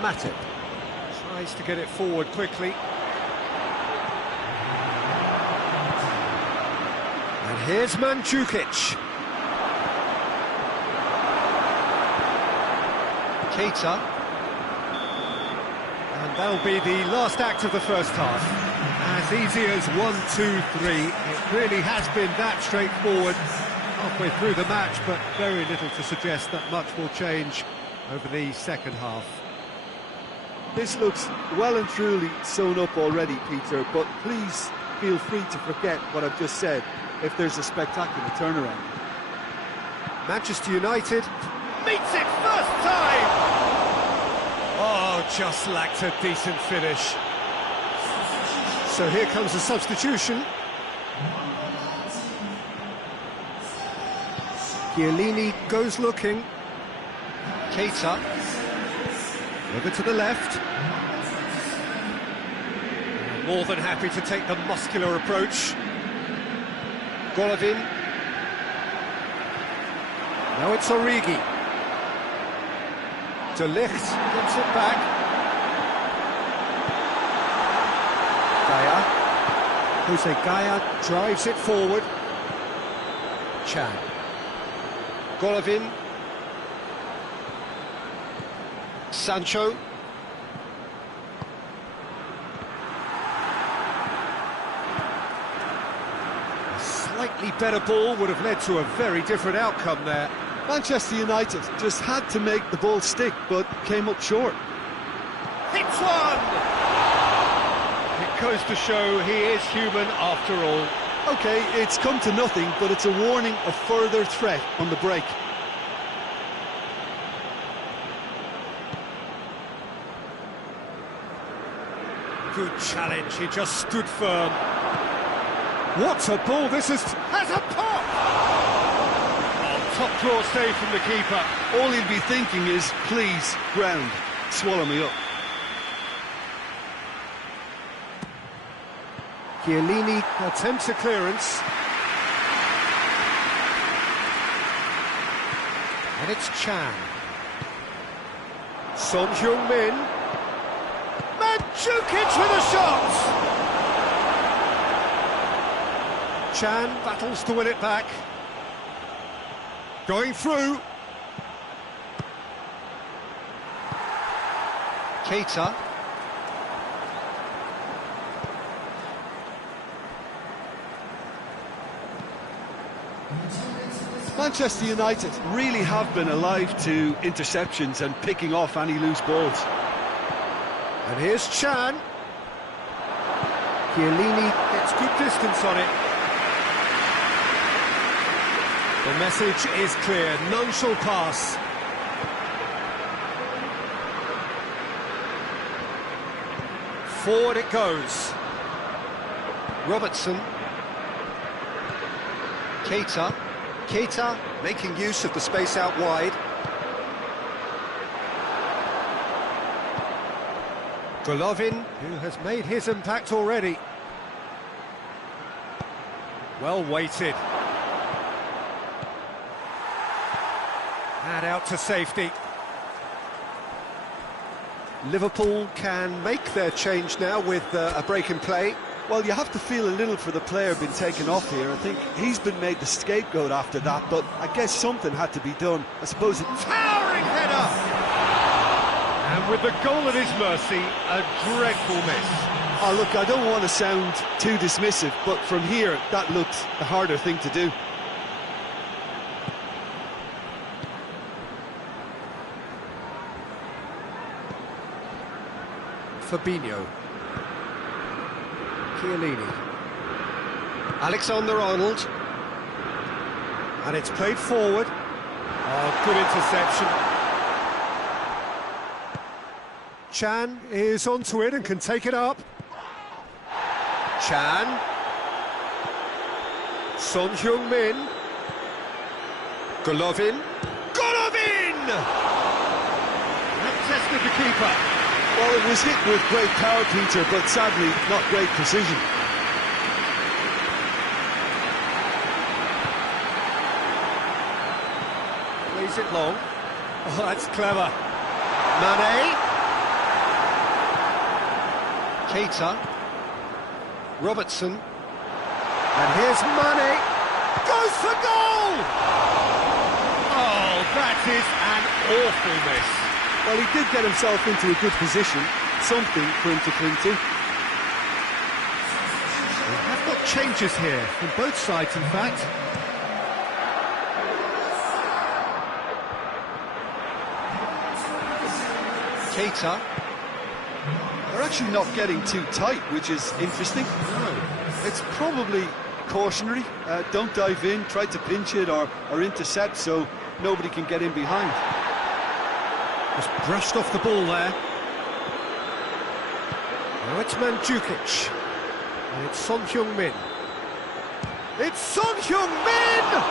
Matip tries to get it forward quickly. And here's Mandzukic. Keita. And that'll be the last act of the first half. As easy as 1, 2, 3. It really has been that straightforward halfway through the match, but very little to suggest that much will change over the second half. This looks well and truly sewn up already, Peter, but please feel free to forget what I've just said if there's a spectacular turnaround. Manchester United meets it first time! Oh, just lacked a decent finish. So here comes the substitution. Chiellini goes looking. Keita. Over to the left. More than happy to take the muscular approach. Golovin. Now it's Origi. De Ligt gets it back. Jose Gaya drives it forward. Chan. Golovin. Sancho. A slightly better ball would have led to a very different outcome there. Manchester United just had to make the ball stick, but came up short. Hits one! It goes to show he is human after all. OK, it's come to nothing, but it's a warning of further threat on the break. Good challenge, he just stood firm. What a ball this is! Has a pop! Oh, top draw save from the keeper. All he'll be thinking is, please, ground, swallow me up. Chiellini attempts a clearance. And it's Chan. Son Heung-min. Mandzukic with a shot! Chan battles to win it back. Going through. Keita. Manchester United really have been alive to interceptions and picking off any loose balls. And here's Chan. Chiellini gets good distance on it. The message is clear, none shall pass. Forward it goes. Robertson. Keita making use of the space out wide. Golovin, who has made his impact already. Well weighted. And out to safety. Liverpool can make their change now with a break in play. Well, you have to feel a little for the player being taken off here. I think he's been made the scapegoat after that, but I guess something had to be done. I suppose it... Towering header! And with the goal at his mercy, a dreadful miss. Oh, look, I don't want to sound too dismissive, but from here, that looked the harder thing to do. Fabinho. Chiellini. Alexander-Arnold. And it's played forward. Oh, good interception. Chan is onto it and can take it up. Chan. Son Heung-min. Golovin. Golovin! That tested the keeper. Well, it was hit with great power, Peter, but sadly not great precision. Plays it long. Oh, that's clever. Mane. Keita. Robertson. And here's Mane. Goes for goal! Oh, that is an awful miss. Well, he did get himself into a good position, something for him to cling to. We have got changes here, from both sides, in fact. Keita. They're actually not getting too tight, which is interesting. No. It's probably cautionary. Don't dive in, try to pinch it or intercept so nobody can get in behind. Just brushed off the ball there. Now it's Mandzukic. And it's Son Heung-min. It's Son Heung-min!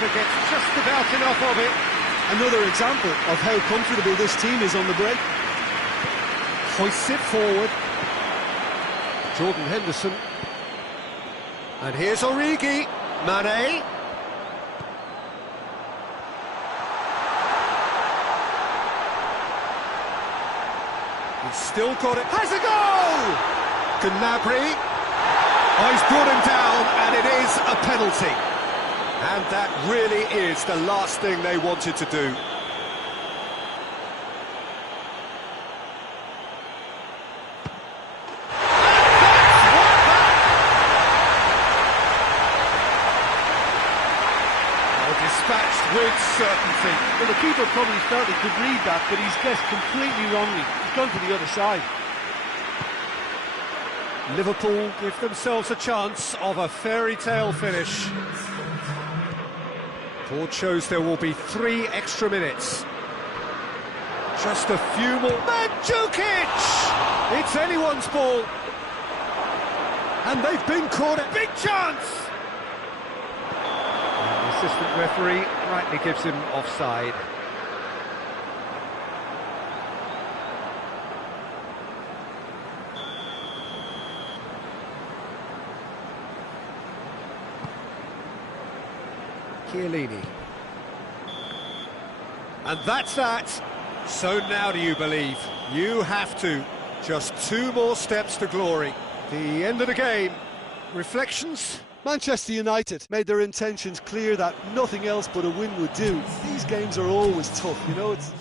He gets just about enough of it. Another example of how comfortable this team is on the break. Hoists it forward. Jordan Henderson. And here's Origi. Mane. He's still got it. Has a goal! Gnabry. Oh, he's brought him down, and it is a penalty. And that really is the last thing they wanted to do. Dispatched with certainty. Well, the keeper probably thought he could read that, but he's guessed completely wrongly. He's gone to the other side. Liverpool give themselves a chance of a fairy tale finish. Board shows there will be 3 extra minutes. Just a few more. Mandzukic! It's anyone's ball. And they've been caught a big chance! And the assistant referee rightly gives him offside. Chiellini. And that's that. So now do you believe? You have to. Just 2 more steps to glory. The end of the game. Reflections? Manchester United made their intentions clear that nothing else but a win would do. These games are always tough, you know, it's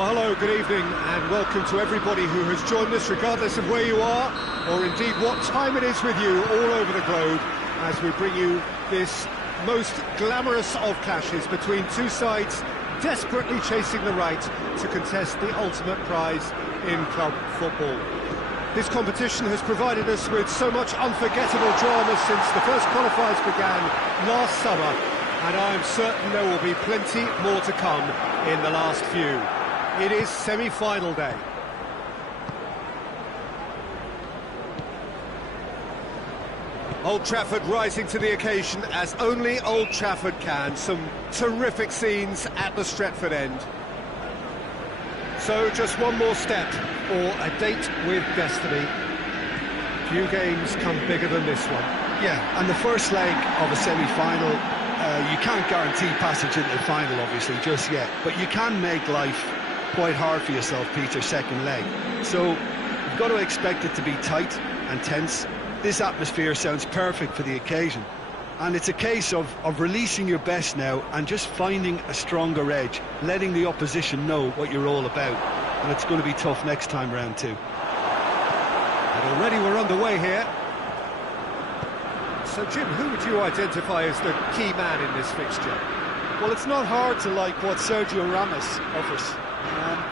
Well, hello, good evening, and welcome to everybody who has joined us, regardless of where you are, or indeed what time it is with you all over the globe, as we bring you this most glamorous of clashes between two sides desperately chasing the right to contest the ultimate prize in club football. This competition has provided us with so much unforgettable drama since the first qualifiers began last summer, and I am certain there will be plenty more to come in the last few. It is semi-final day. Old Trafford rising to the occasion as only Old Trafford can. Some terrific scenes at the Stretford end. So just one more step for a date with destiny. Few games come bigger than this one. Yeah, and the first leg of a semi-final, you can't guarantee passage into the final, obviously, just yet. But you can make life quite hard for yourself, Peter, second leg. So you've got to expect it to be tight and tense. This atmosphere sounds perfect for the occasion. And it's a case of releasing your best now and just finding a stronger edge, letting the opposition know what you're all about. And it's going to be tough next time round too. And already we're underway here. So Jim, who would you identify as the key man in this fixture? Well, it's not hard to like what Sergio Ramos offers.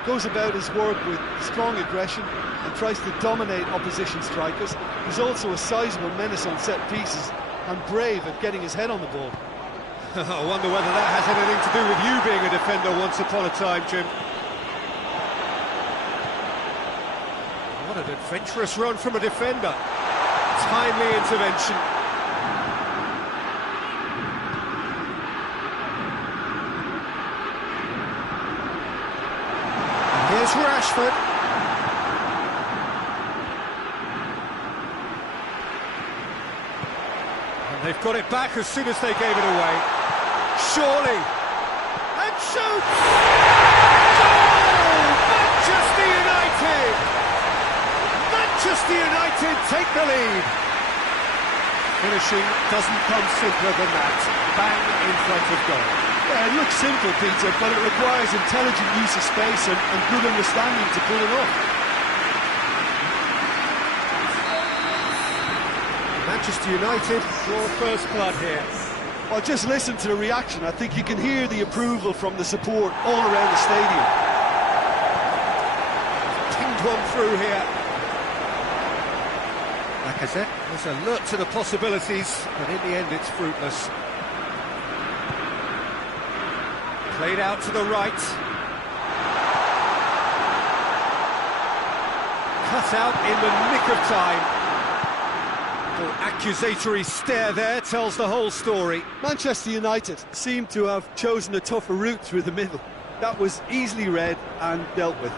Goes about his work with strong aggression and tries to dominate opposition strikers. He's also a sizable menace on set pieces and brave at getting his head on the ball. I wonder whether that has anything to do with you being a defender once upon a time, Jim. What an adventurous run from a defender. Timely intervention. Here's Rashford. And they've got it back as soon as they gave it away. Surely. And shoots! Goal! Manchester United! Manchester United take the lead. Finishing doesn't come simpler than that. Bang in front of goal. Yeah, it looks simple, Peter, but it requires intelligent use of space and good understanding to pull it off. Manchester United draw first blood here. Well, just listen to the reaction. I think you can hear the approval from the support all around the stadium. Pinged one through here. Lacazette was alert to the possibilities, but in the end it's fruitless. Played out to the right. Cut out in the nick of time. The accusatory stare there tells the whole story. Manchester United seem to have chosen a tougher route through the middle. That was easily read and dealt with.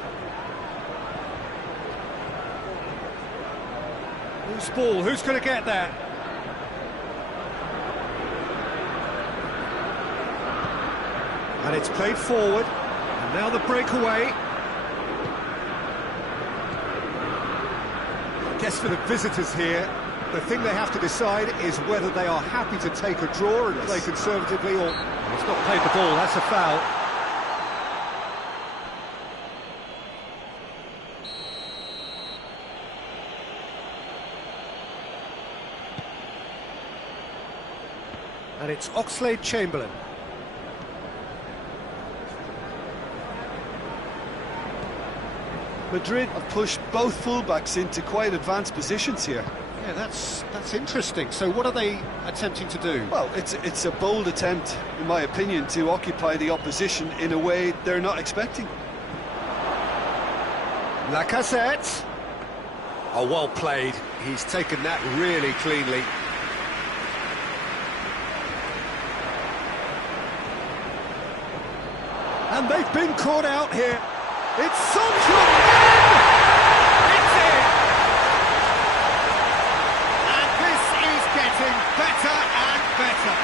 Who's ball? Who's going to get that? And it's played forward, and now the breakaway. I guess for the visitors here, the thing they have to decide is whether they are happy to take a draw and play conservatively, or it's not played the ball, that's a foul. And it's Oxlade-Chamberlain. Madrid have pushed both fullbacks into quite advanced positions here. Yeah, that's interesting. So what are they attempting to do? Well, it's a bold attempt, in my opinion, to occupy the opposition in a way they're not expecting. Lacazette. Oh, well played. He's taken that really cleanly. And they've been caught out here. It's Sancho again! It's in! And this is getting better and better.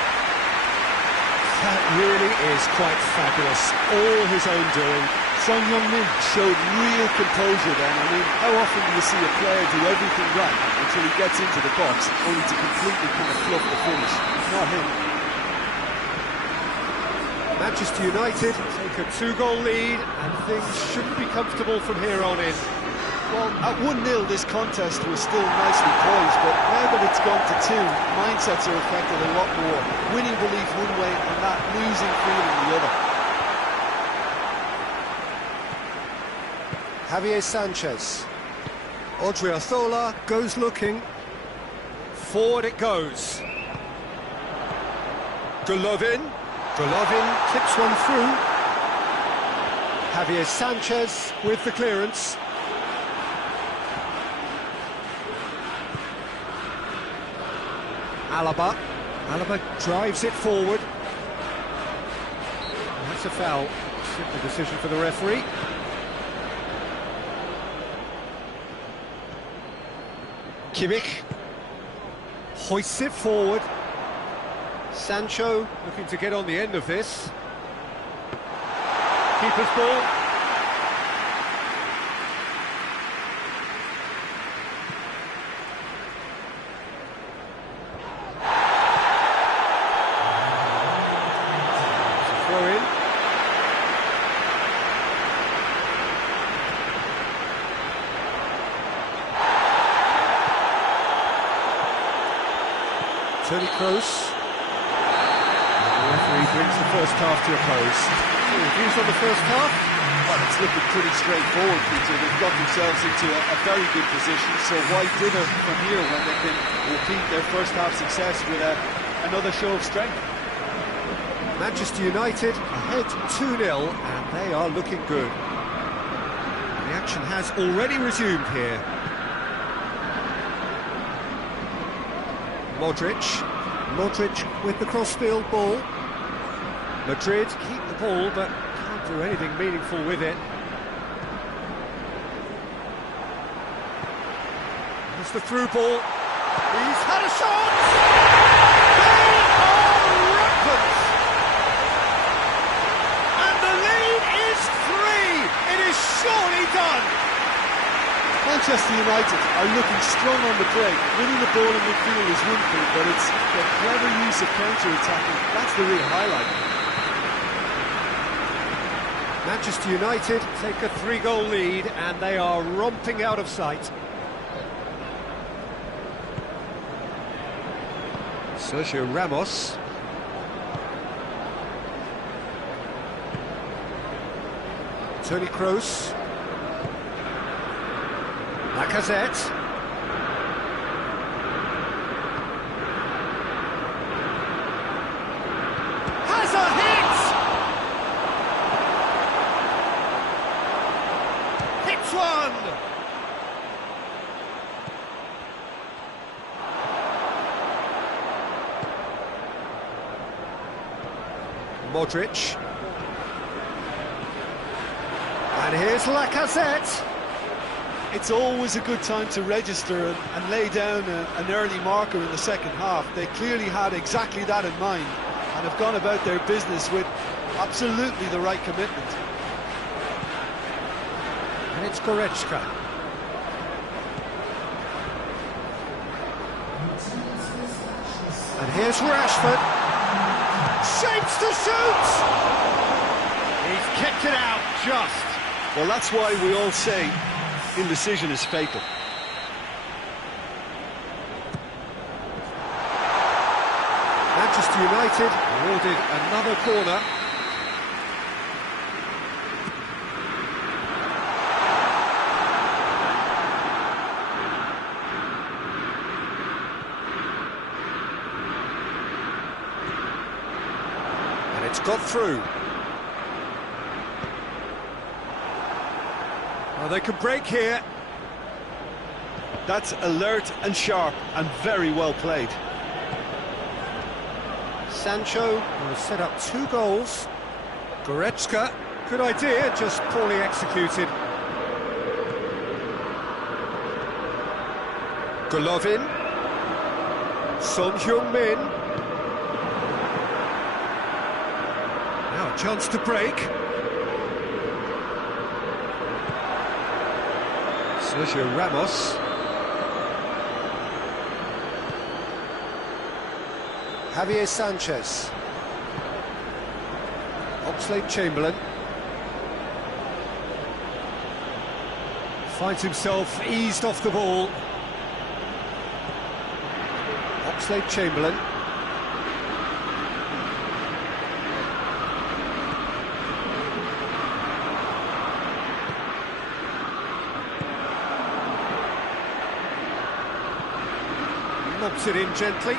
That really is quite fabulous. All his own doing. Son Heung-min showed real composure then. I mean, how often do you see a player do everything right until he gets into the box, only to completely kind of fluff the finish? Not him. Manchester United take a 2-goal lead, and things shouldn't be comfortable from here on in. Well, at 1-0 this contest was still nicely poised, but now that it's gone to 2, mindsets are affected a lot more. Winning belief one way and that losing feeling the other. Javier Sanchez. Odriozola goes looking. Forward it goes. Golovin. Golovin clips one through. Javier Sanchez with the clearance. Alaba. Alaba drives it forward. That's a foul. Simple decision for the referee. Kimmich hoists it forward. Sancho looking to get on the end of this. Keeper's ball. Throw in. Toni Kroos. The referee brings the first half to a close. Any views on the first half? Well, it's looking pretty straightforward, Peter. They've got themselves into a very good position, so why dither from here when they can repeat their first half success with another show of strength? Manchester United ahead 2-0, and they are looking good. The action has already resumed here. Modric with the crossfield ball. Madrid keep the ball, but can't do anything meaningful with it. There's the through ball. He's had a shot! They are rampant! And the lead is 3! It is surely done! Manchester United are looking strong on the break. Winning the ball in midfield is one thing, but it's the clever use of counter-attacking. That's the real highlight. Manchester United take a 3-goal lead, and they are romping out of sight. Sergio Ramos. Toni Kroos. Lacazette. Has a hit! Hits one! Modric. And here's Lacazette. It's always a good time to register and lay down an early marker in the second half. They clearly had exactly that in mind and have gone about their business with absolutely the right commitment. And it's Goretzka. And here's Rashford. Shapes to shoot! He's kicked it out just. Well, that's why we all say indecision is fatal. Manchester United awarded another corner. And it's got through. Well, they can break here. That's alert and sharp and very well played. Sancho will set up 2 goals. Goretzka, good idea, just poorly executed. Golovin. Son Heung-min. Now a chance to break. Sergio Ramos. Javier Sanchez. Oxlade-Chamberlain finds himself eased off the ball. Oxlade-Chamberlain. Lobs it in gently.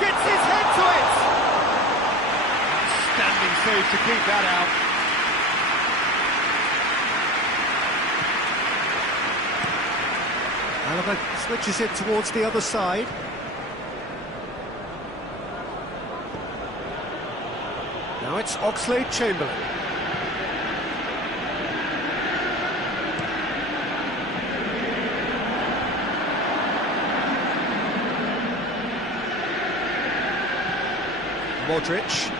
Gets his head to it! Standing save to keep that out. Alaba switches it towards the other side. Now it's Oxlade-Chamberlain. Modric.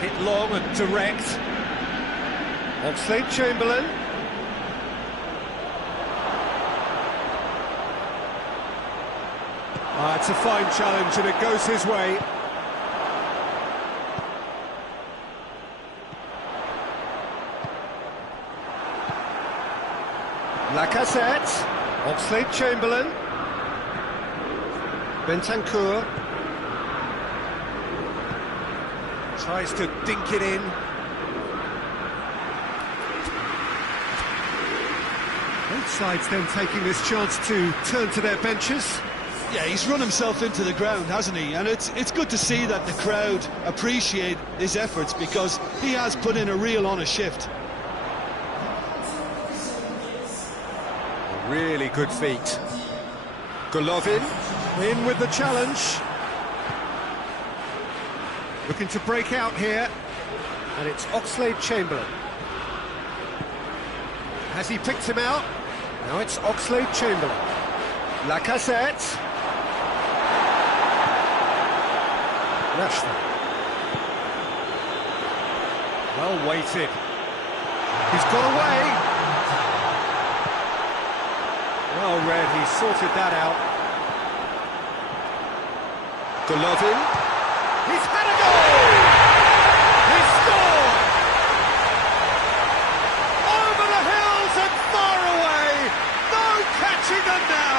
Hit long and direct. Oxlade-Chamberlain. It's a fine challenge and it goes his way. Lacazette. Oxlade-Chamberlain. Bentancur. Tries to dink it in. Both sides then taking this chance to turn to their benches. Yeah, he's run himself into the ground, hasn't he? And it's good to see that the crowd appreciate his efforts, because he has put in a real honest shift. Really good feet. Golovin in with the challenge. Looking to break out here. And it's Oxlade-Chamberlain. Has he picked him out? Now it's Oxlade-Chamberlain. Lacazette. Rashford. Well weighted. He's got away. Well read, he sorted that out. Golovin. He's had a goal! He's scored! Over the hills and far away! No catching them now!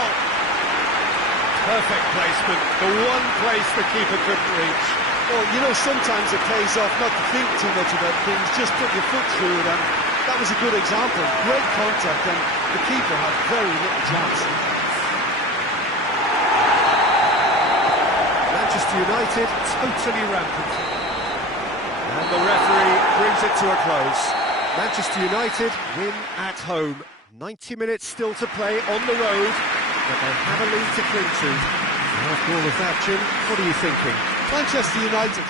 Perfect placement, the one place the keeper couldn't reach. Well, you know, sometimes it pays off not to think too much about things, just put your foot through it, and that was a good example. Great contact, and the keeper had very little chance. Manchester United totally rampant. And the referee brings it to a close. Manchester United win at home. 90 minutes still to play on the road, but they have a lead to cling to. After all of that, Jim, what are you thinking? Manchester United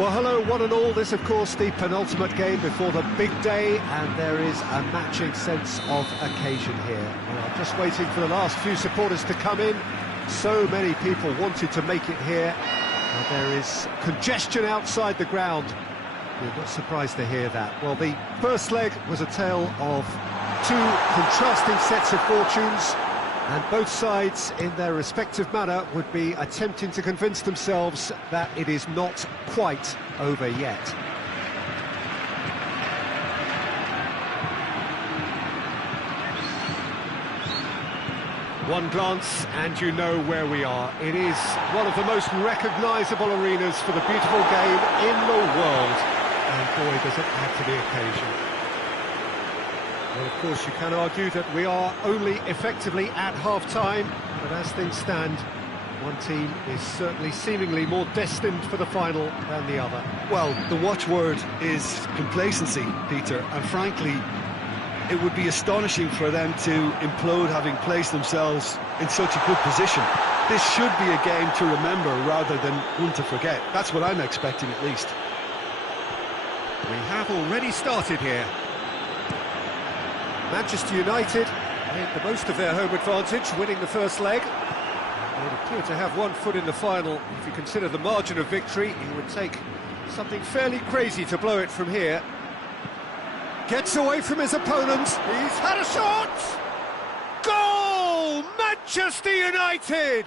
Well, hello, one and all. This, of course, the penultimate game before the big day, and there is a matching sense of occasion here. Well, just waiting for the last few supporters to come in. So many people wanted to make it here. There is congestion outside the ground. You're not surprised to hear that. Well, the first leg was a tale of two contrasting sets of fortunes, and both sides, in their respective manner, would be attempting to convince themselves that it is not quite over yet. One glance and you know where we are. It is one of the most recognisable arenas for the beautiful game in the world. And boy, does it add to the occasion. Well, of course, you can argue that we are only effectively at half-time, but as things stand, one team is certainly seemingly more destined for the final than the other. Well, the watchword is complacency, Peter, and frankly, it would be astonishing for them to implode having placed themselves in such a good position. This should be a game to remember rather than one to forget. That's what I'm expecting, at least. We have already started here. Manchester United made the most of their home advantage, winning the first leg. They appear to have one foot in the final. If you consider the margin of victory, it would take something fairly crazy to blow it from here. Gets away from his opponent. He's had a shot! Goal! Manchester United!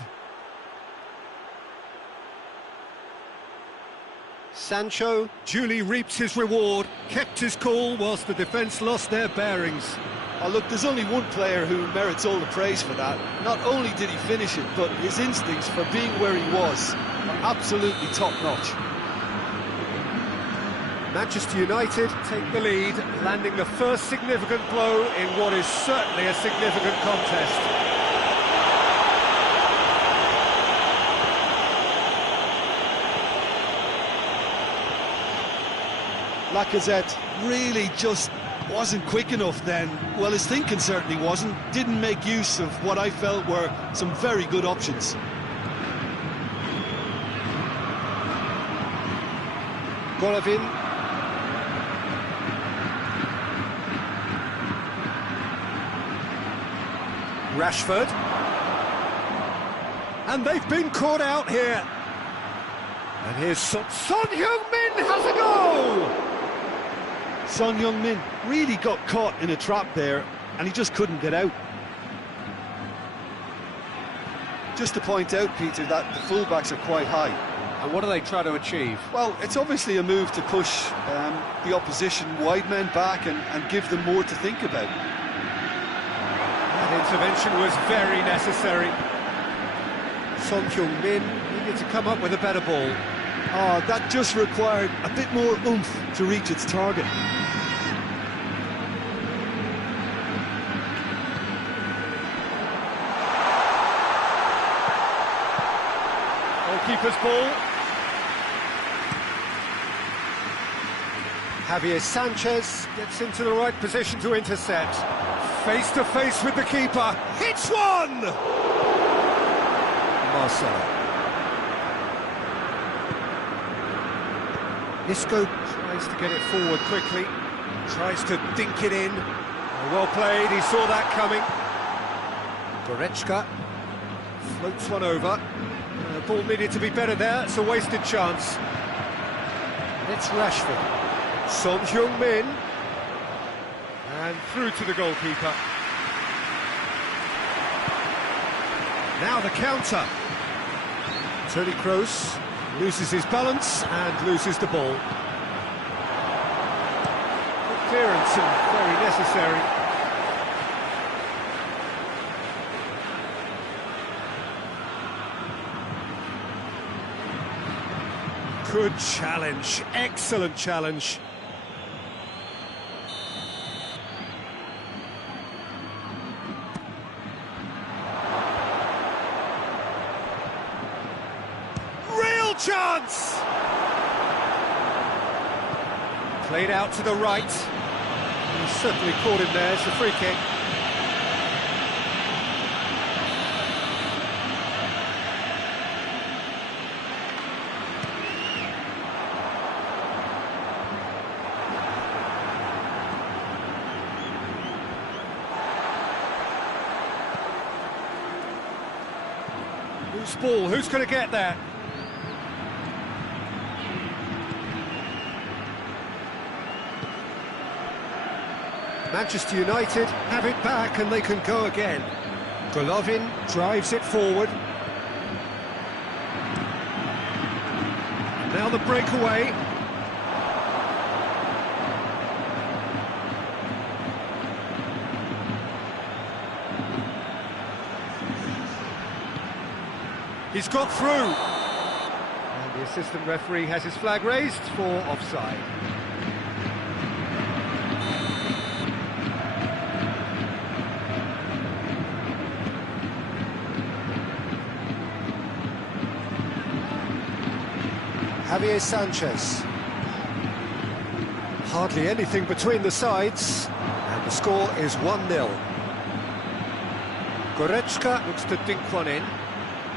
Sancho duly reaps his reward, kept his cool whilst the defence lost their bearings. Oh, look, there's only one player who merits all the praise for that. Not only did he finish it, but his instincts for being where he was are absolutely top-notch. Manchester United take the lead, landing the first significant blow in what is certainly a significant contest. Lacazette really just wasn't quick enough then. Well, his thinking certainly wasn't. Didn't make use of what I felt were some very good options. Golovin. Rashford. And they've been caught out here. And here's Son Heung-min has a goal! Son Heung-min really got caught in a trap there, and he just couldn't get out. Just to point out, Peter, that the fullbacks are quite high. And what do they try to achieve? Well, it's obviously a move to push the opposition wide men back and give them more to think about. That intervention was very necessary. Son Heung-min needed to come up with a better ball. Oh, that just required a bit more oomph to reach its target. Goalkeeper's ball. Javier Sanchez gets into the right position to intercept. Face to face with the keeper. Hits one! Marcelo. Isco tries to get it forward quickly, tries to dink it in. Well played, he saw that coming. Goretzka floats one over. The ball needed to be better there, it's a wasted chance. And it's Rashford. Son Heung-min. And through to the goalkeeper. Now the counter. Toni Kroos loses his balance and loses the ball. Good clearance and very necessary. Good challenge, excellent challenge. Chance! Played out to the right. He certainly caught him there, it's a free kick. loose ball, who's going to get there? Manchester United have it back and they can go again. Golovin drives it forward. Now the breakaway. He's got through. And the assistant referee has his flag raised for offside. Javier Sanchez. Hardly anything between the sides, and the score is 1-0. Goretzka looks to dink one in.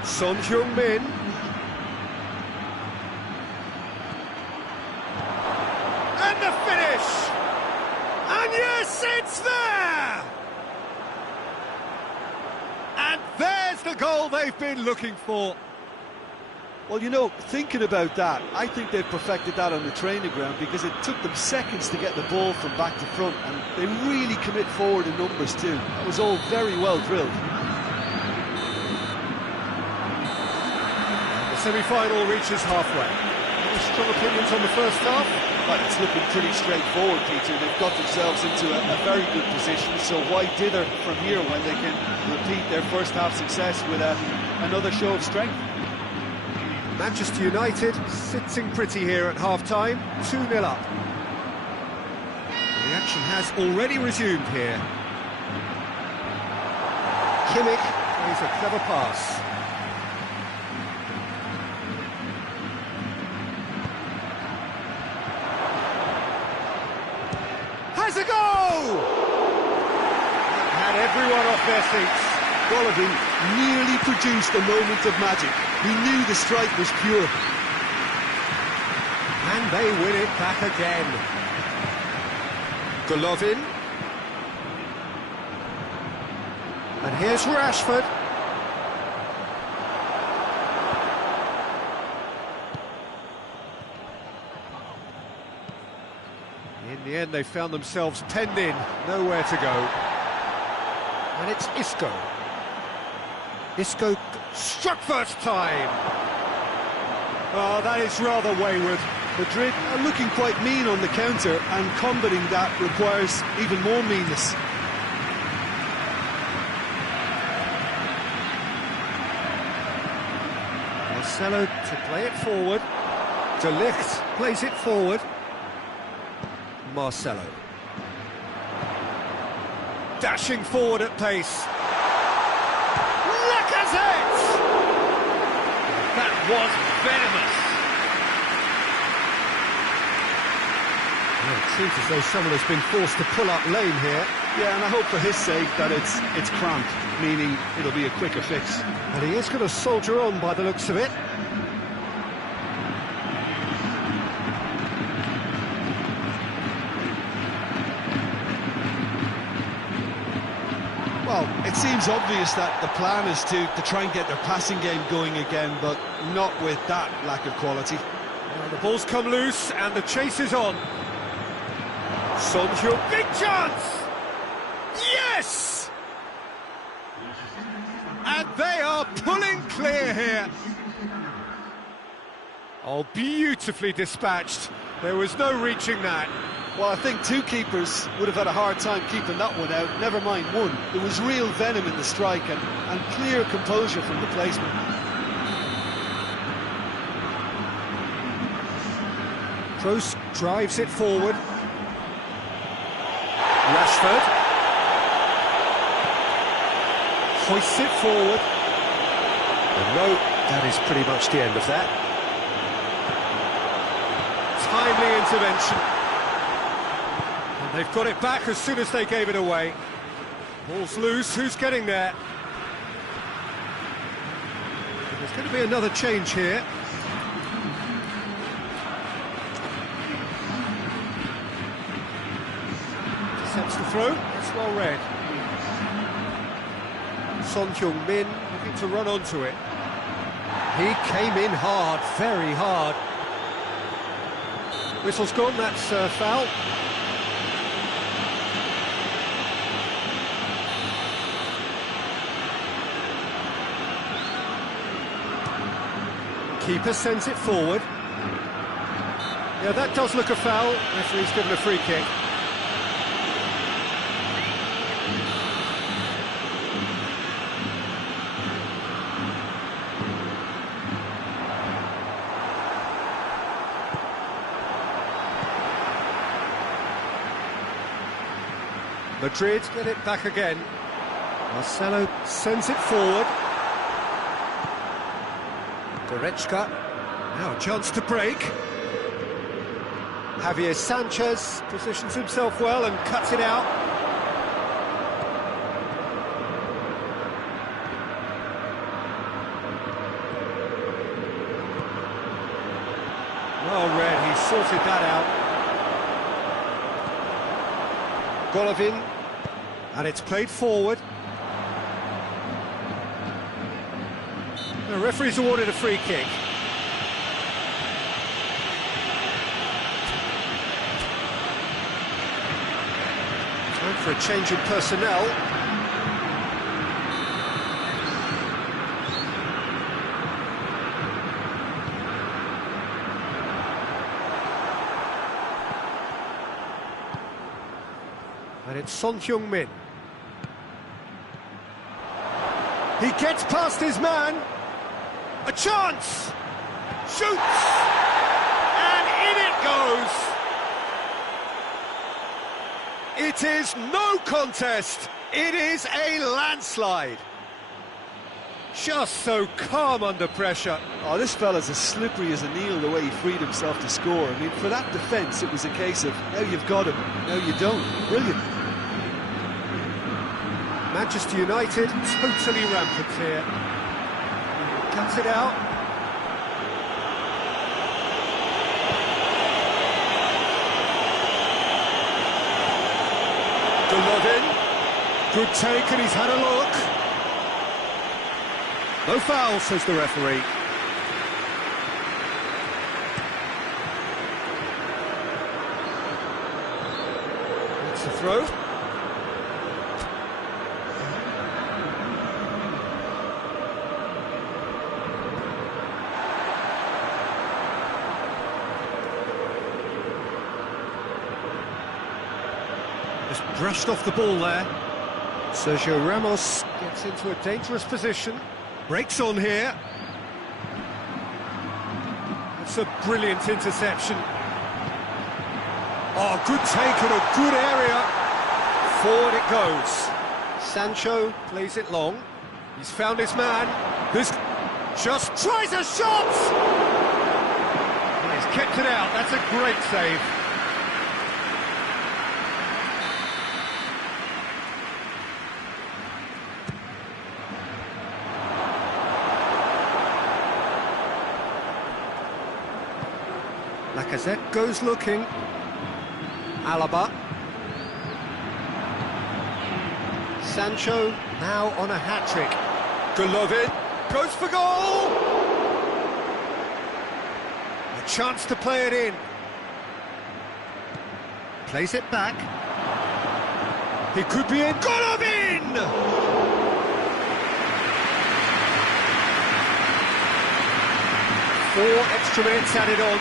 Son Heung-min. And the finish! And yes, it's there! And there's the goal they've been looking for. Well, you know, thinking about that, I think they've perfected that on the training ground because it took them seconds to get the ball from back to front, and they really commit forward in numbers too. That was all very well drilled. The semi-final reaches halfway. Any strong opinions on the first half? But it's looking pretty straightforward, Peter. They've got themselves into a very good position, so why dither from here when they can repeat their first half success with another show of strength? Manchester United sitting pretty here at half-time, 2-0 up. The action has already resumed here. Kimmich plays a clever pass. Has a go! Had everyone off their seats. Golovin nearly produced a moment of magic. He knew the strike was pure. And they win it back again. Golovin. And here's Rashford. In the end, they found themselves penned in, nowhere to go. And it's Isco. Isco struck first time. Oh, that is rather wayward. Madrid are looking quite mean on the counter, and combating that requires even more meanness. Marcelo to play it forward. De Ligt plays it forward. Marcelo. Dashing forward at pace. Lacazette! That was venomous. Well, it seems as though someone has been forced to pull up lane here. Yeah, and I hope for his sake that it's cramped, meaning it'll be a quicker fix. And he is going to soldier on by the looks of it. Well, it seems obvious that the plan is to try and get their passing game going again, but not with that lack of quality. Well, the ball's come loose and the chase is on. Son Heung, big chance! Yes! And they are pulling clear here. Oh, beautifully dispatched. There was no reaching that. Well, I think two keepers would have had a hard time keeping that one out, never mind one. There was real venom in the strike and clear composure from the placement. Kroos drives it forward. Rashford hoists it forward. And no, that is pretty much the end of that. Timely intervention. And they've got it back as soon as they gave it away. Ball's loose, who's getting there? There's going to be another change here. Intercepts the throw, it's well read. Son Heung-min looking to run onto it. He came in hard, very hard. Whistle's gone, that's foul. Keeper sends it forward. Yeah, that does look a foul. Referee's given a free kick. Madrid get it back again. Marcelo sends it forward. Goretzka, now a chance to break. Javier Sanchez positions himself well and cuts it out. Well read, he sorted that out. Golovin, and it's played forward. The referee's awarded a free kick. Time for a change in personnel. And it's Son Heung-min. He gets past his man. A chance! Shoots! And in it goes! It is no contest. It is a landslide. Just so calm under pressure. Oh, this fella's as slippery as an eel the way he freed himself to score. I mean, for that defence, it was a case of, now you've got him, now you don't. Brilliant. Manchester United totally rampant here. Cuts it out. Golovin. Good take, and he's had a look. No foul, says the referee. That's the throw. Just brushed off the ball there. Sergio Ramos gets into a dangerous position. Breaks on here. It's a brilliant interception. Oh, good take in a good area. Forward it goes. Sancho plays it long. He's found his man. This just tries a shot! And he's kept it out. That's a great save. Lacazette goes looking. Alaba. Sancho now on a hat-trick. Golovin goes for goal! A chance to play it in. Plays it back. He could be in. Golovin! Four extra minutes added on.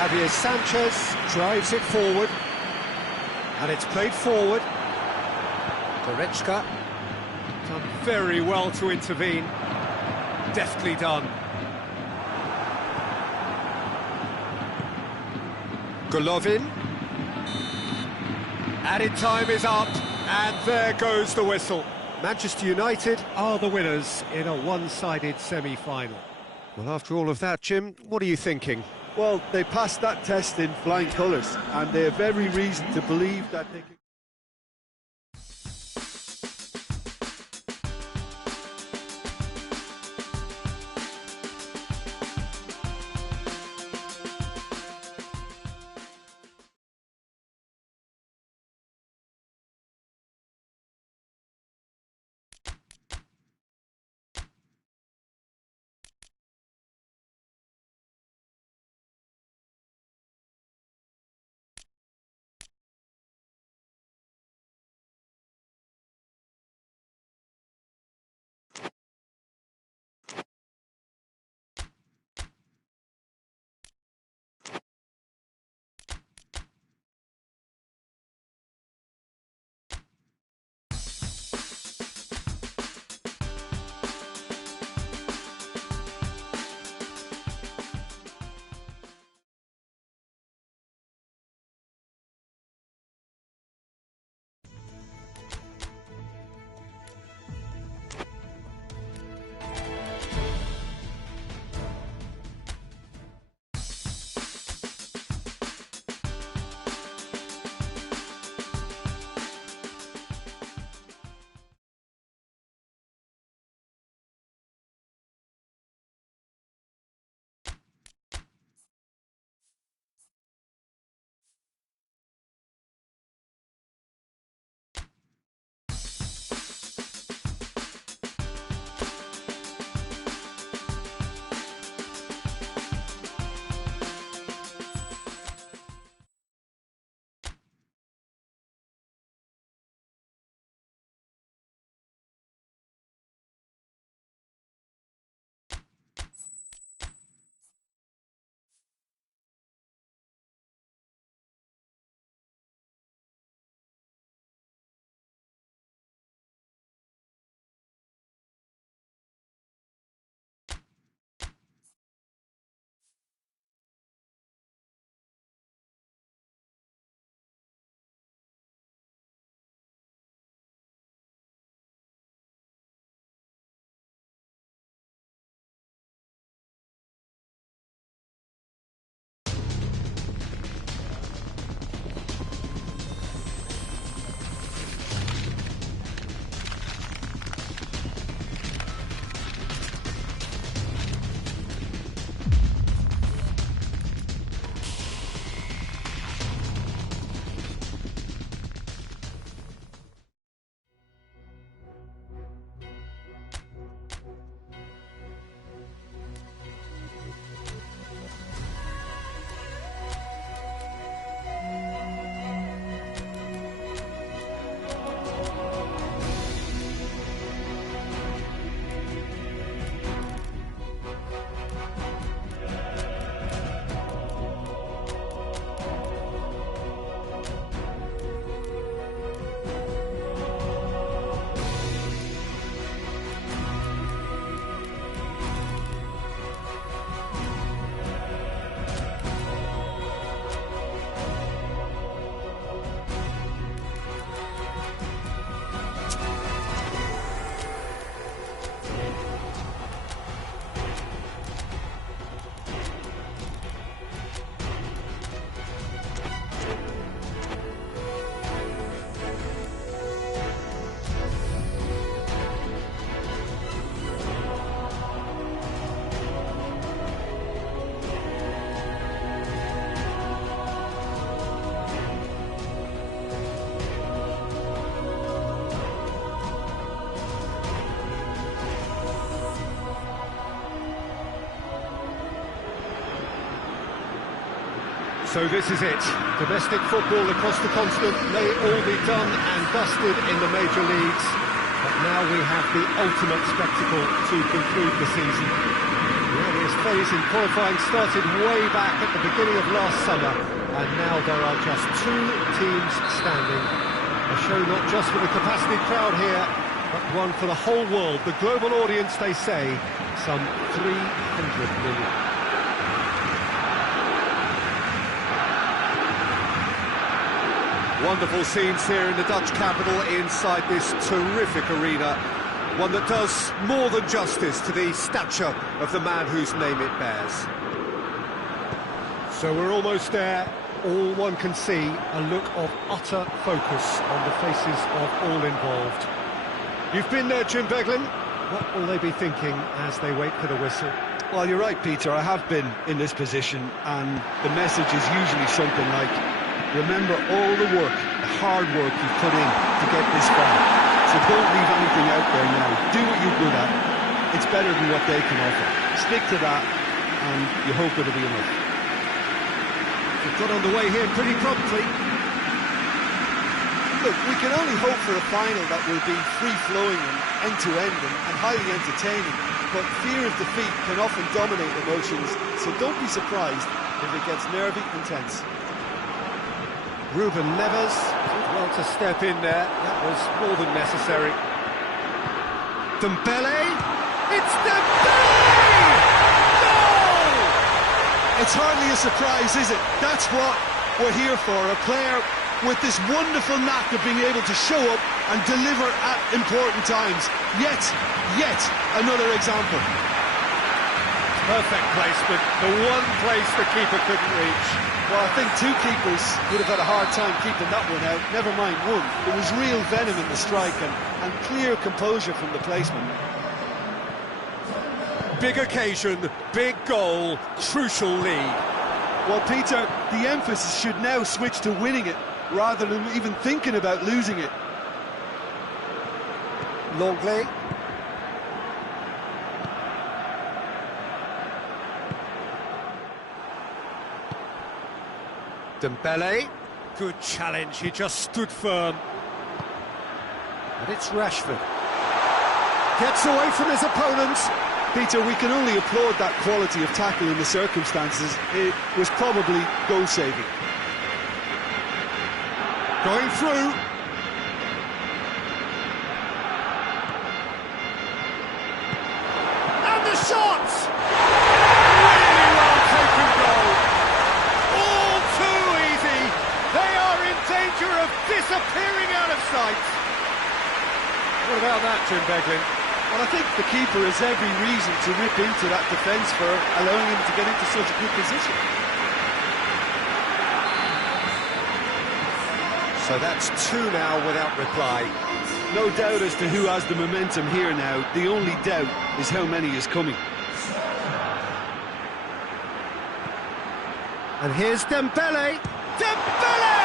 Javier Sanchez drives it forward, and it's played forward. Goretzka done very well to intervene. Deftly done. Golovin. Added time is up, and there goes the whistle. Manchester United are the winners in a one-sided semi-final. Well, after all of that, Jim, what are you thinking? Well, they passed that test in flying colours, and they have every reason to believe that they can... So this is it. Domestic football across the continent may all be done and dusted in the major leagues. But now we have the ultimate spectacle to conclude the season. The earliest phase in qualifying started way back at the beginning of last summer, and now there are just 2 teams standing. A show not just for the capacity crowd here, but one for the whole world. The global audience, they say, some 300 million. Wonderful scenes here in the Dutch capital inside this terrific arena. One that does more than justice to the stature of the man whose name it bears. So we're almost there. All one can see, a look of utter focus on the faces of all involved. You've been there, Jim Beglin. What will they be thinking as they wait for the whistle? Well, you're right, Peter. I have been in this position, and the message is usually something like, remember all the work, the hard work you've put in to get this far. So don't leave anything out there now. Do what you're good at. It's better than what they can offer. Stick to that, and you hope it'll be enough. We've got underway here pretty promptly. Look, we can only hope for a final that will be free-flowing and end-to-end and highly entertaining, but fear of defeat can often dominate emotions, so don't be surprised if it gets nervy and tense. Ruben Neves did well to step in there. That was more than necessary. Dembele! It's Dembele! It's hardly a surprise, is it? That's what we're here for, a player with this wonderful knack of being able to show up and deliver at important times. Yet another example. Perfect placement, the one place the keeper couldn't reach. Well, I think 2 keepers would have had a hard time keeping that one out, never mind 1. There was real venom in the strike and clear composure from the placement. Big occasion, big goal, crucial lead. Well, Peter, the emphasis should now switch to winning it, rather than even thinking about losing it. Longley. Dembele. Good challenge, he just stood firm. And it's Rashford. Gets away from his opponents. Peter, we can only applaud that quality of tackle in the circumstances. It was probably goal-saving. Going through. And the shot! Really well taken goal. All too easy. They are in danger of disappearing out of sight. What about that, Jim Beglin? Well, I think the keeper has every reason to rip into that defence for allowing him to get into such a good position. So that's 2 now without reply. No doubt as to who has the momentum here now. The only doubt is how many is coming. And here's Dembele. Dembele!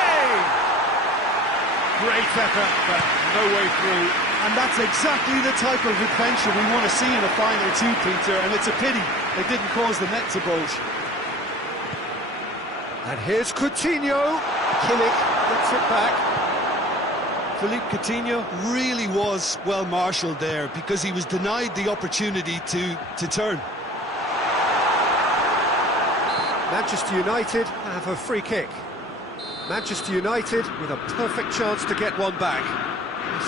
Great effort, but no way through. And that's exactly the type of adventure we want to see in a final too, Peter, and it's a pity it didn't cause the net to bulge. And here's Coutinho. Kimmich gets it back. Philippe Coutinho really was well marshalled there because he was denied the opportunity to turn. Manchester United have a free kick. Manchester United with a perfect chance to get one back.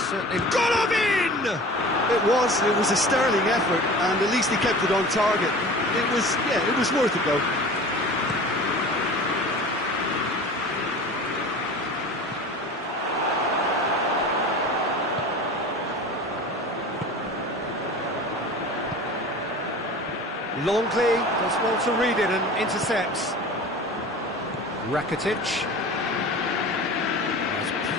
Certainly got him in! It was a sterling effort, and at least he kept it on target. It was worth a go. Longley does well to read it and intercepts. Rakitic.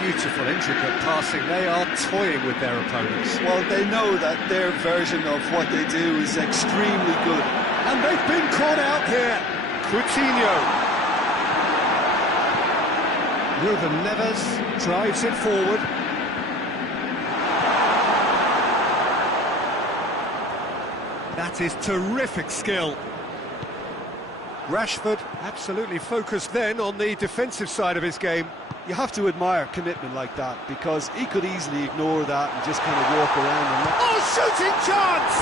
Beautiful, intricate passing. They are toying with their opponents. Well, they know that their version of what they do is extremely good. And they've been caught out here. Coutinho. Ruben Neves drives it forward. That is terrific skill. Rashford absolutely focused then on the defensive side of his game. You have to admire commitment like that, because he could easily ignore that and just kind of walk around and let... Oh, shooting chance!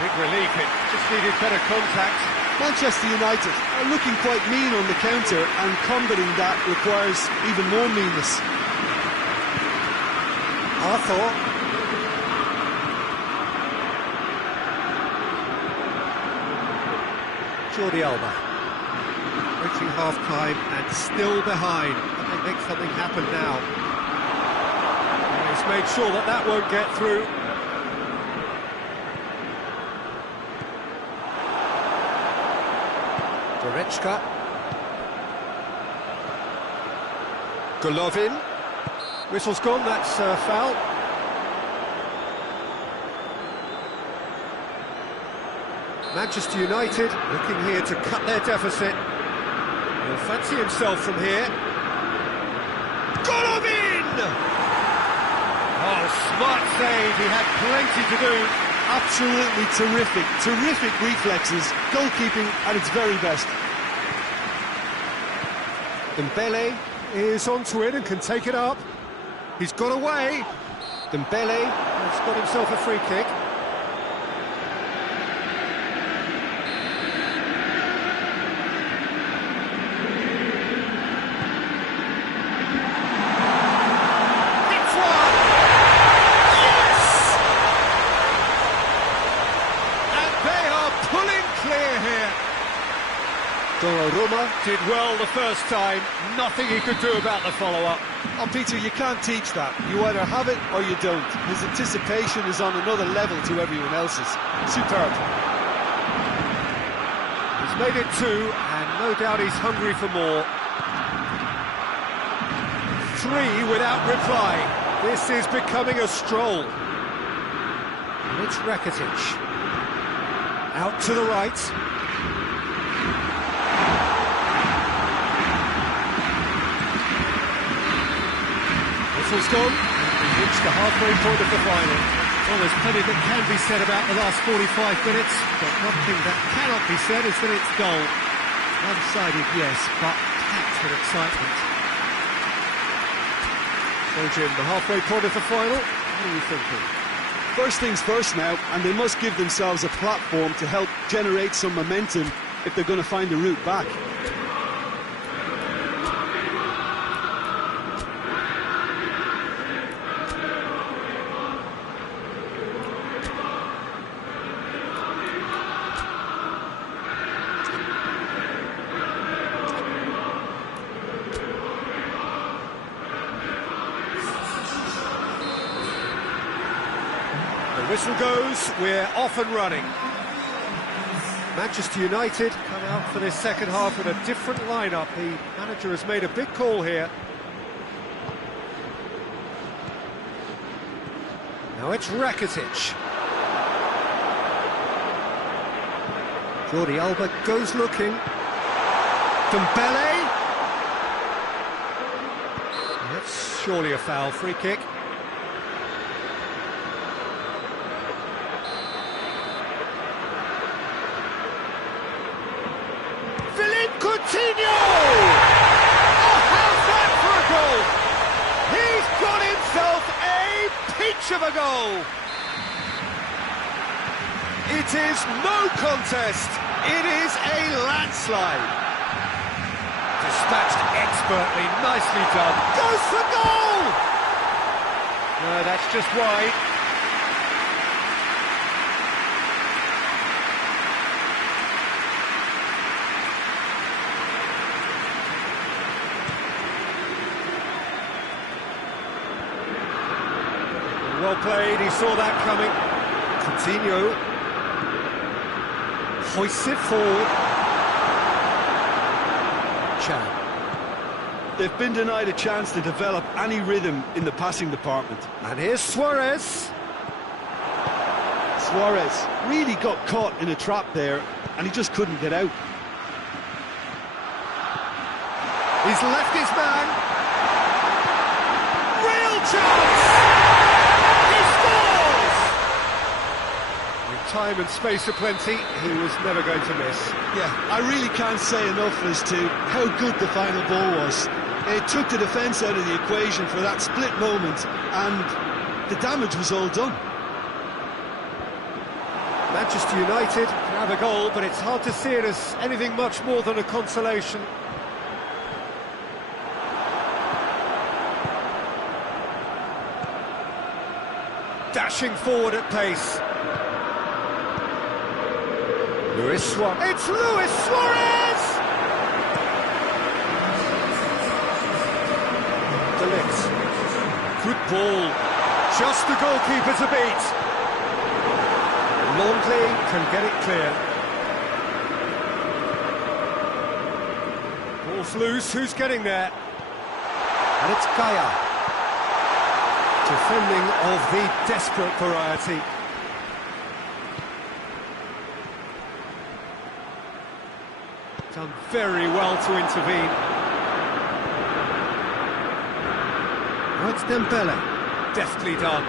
Big relief, it just needed better contact. Manchester United are looking quite mean on the counter, and combating that requires even more meanness. Arthur. Jordi Alba. Reaching half-time and still behind. Can they make something happen now? And he's made sure that that won't get through. Goretzka. Golovin. Whistle's gone, that's foul. Manchester United looking here to cut their deficit. He'll fancy himself from here. Golovin! Oh, smart save, he had plenty to do. Absolutely terrific reflexes, goalkeeping at its very best. Dembele is onto it and can take it up. He's got away. Dembele has got himself a free kick. It's one! Yes! And they are pulling clear here. Donnarumma did well the first time, nothing he could do about the follow-up. Oh, Peter, you can't teach that. You either have it or you don't. His anticipation is on another level to everyone else's. Superb. He's made it two, and no doubt he's hungry for more. Three without reply. This is becoming a stroll. And it's Rakitic. Out to the right. Whistle's gone, and we've reached the halfway point of the final. Well, there's plenty that can be said about the last 45 minutes, but one thing that cannot be said is that it's dull. One-sided, yes, but packed with excitement. So, Jim, the halfway point of the final, what are you thinking? First things first now, and they must give themselves a platform to help generate some momentum if they're going to find a route back. The whistle goes, we're off and running. Manchester United come out for this second half with a different lineup. The manager has made a big call here. Now it's Rakitic. Jordi Alba goes looking. Dembele. That's surely a foul, free kick. Coutinho! Oh, how's that for a goal? He's got himself a peach of a goal. It is no contest. It is a landslide. Dispatched expertly, nicely done. Goes for goal! No, that's just wide. Well played, he saw that coming. Coutinho hoists it forward. Chan. They've been denied a chance to develop any rhythm in the passing department. And here's Suarez. Suarez really got caught in a trap there, and he just couldn't get out. He's left his man. Real chance! With time and space aplenty, he was never going to miss. Yeah, I really can't say enough as to how good the final ball was. It took the defence out of the equation for that split moment, and the damage was all done. Manchester United have a goal, but it's hard to see it as anything much more than a consolation. Dashing forward at pace. Luis Suarez. It's Luis Suarez! De Ligt. Good ball. Just the goalkeeper to beat. Longley can get it clear. Ball's loose, who's getting there? And it's Kaya. Defending of the desperate variety. Done very well to intervene. Oh, it's Dembele. Deftly done.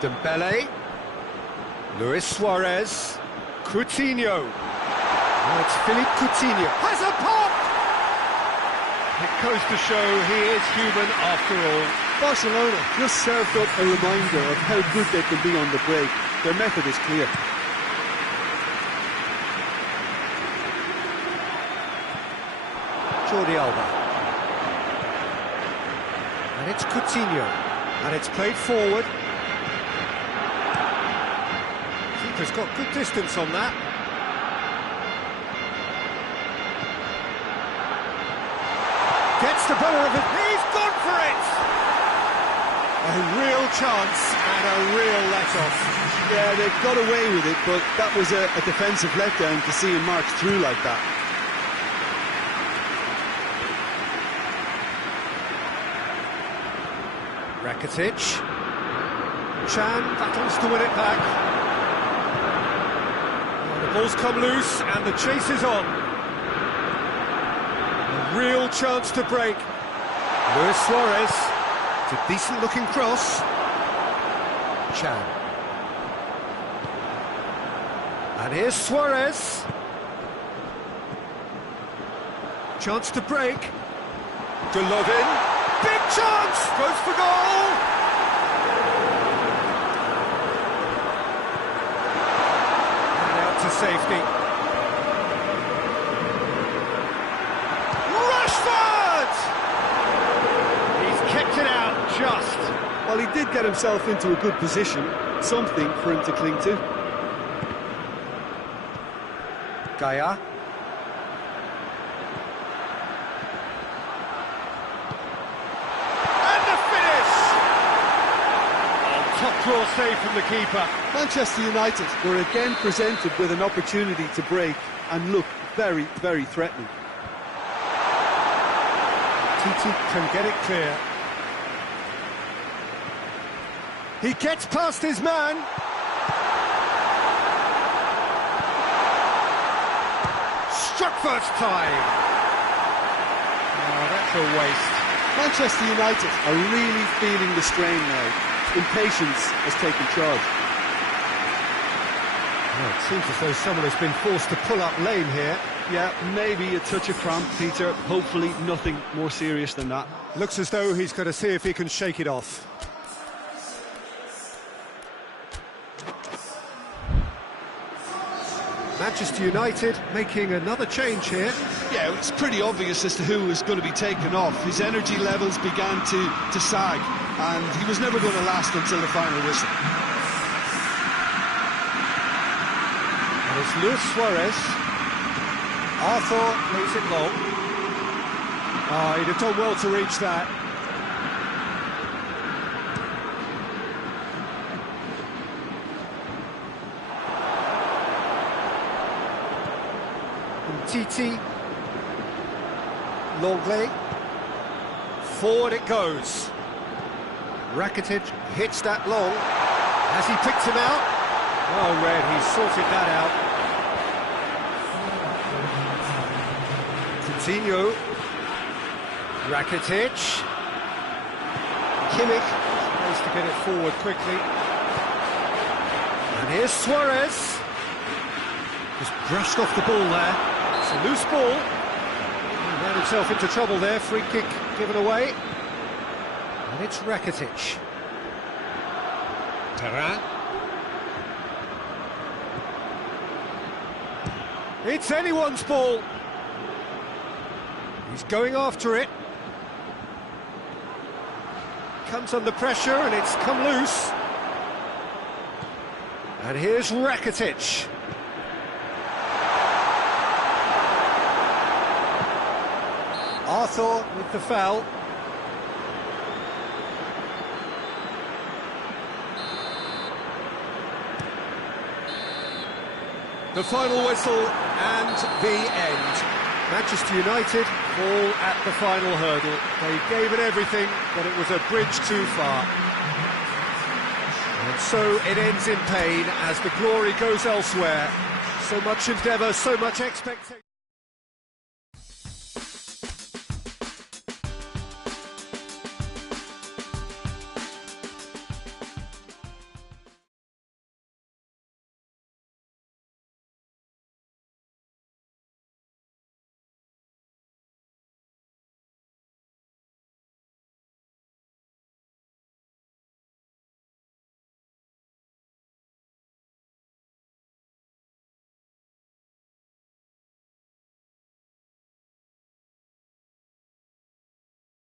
Dembele, Luis Suarez, Coutinho. Oh, it's Philippe Coutinho. Has a pop! It goes to show he is human after all. Barcelona just served up a reminder of how good they can be on the break. Their method is clear. Jordi Alba. And it's Coutinho. And it's played forward. Keeper's got good distance on that. Gets the better of it. He's gone for it! A real chance and a real let-off. Yeah, they've got away with it, but that was a defensive letdown to see him march through like that. Rakitic. Chan battles to win it back. Oh, the ball's come loose and the chase is on. A real chance to break. Luis Suarez. It's a decent looking cross. Chan. And here's Suarez. Chance to break. Golovin. Big chance! Goes for goal! And out to safety. Rashford! He's kept it out just. Well, he did get himself into a good position, something for him to cling to. Gaia. Top draw save from the keeper. Manchester United were again presented with an opportunity to break and look very, very threatening. Titi can get it clear. He gets past his man. Struck first time. Oh, that's a waste. Manchester United are really feeling the strain now. Impatience has taken charge. Well, it seems as though someone has been forced to pull up lane here. Yeah, maybe a touch of cramp, Peter. Hopefully nothing more serious than that. Looks as though he's going to see if he can shake it off. Manchester United making another change here. Yeah, it's pretty obvious as to who was going to be taken off. His energy levels began to sag, and he was never going to last until the final whistle. And it's Luis Suarez. Arthur leaves it long. Oh, he'd have done well to reach that. Titi, Longley, forward it goes. Rakitic hits that long. Has he picked him out? Oh, Red, he's sorted that out. Coutinho, Rakitic. Kimmich tries to get it forward quickly. And here's Suarez. Just brushed off the ball there. It's a loose ball. He ran himself into trouble there. Free kick given away. And it's Rakitic. Terrain. It's anyone's ball. He's going after it. Comes under pressure and it's come loose. And here's Rakitic. Arthur with the foul. The final whistle and the end. Manchester United fall at the final hurdle. They gave it everything, but it was a bridge too far. And so it ends in pain as the glory goes elsewhere. So much endeavour, so much expectation.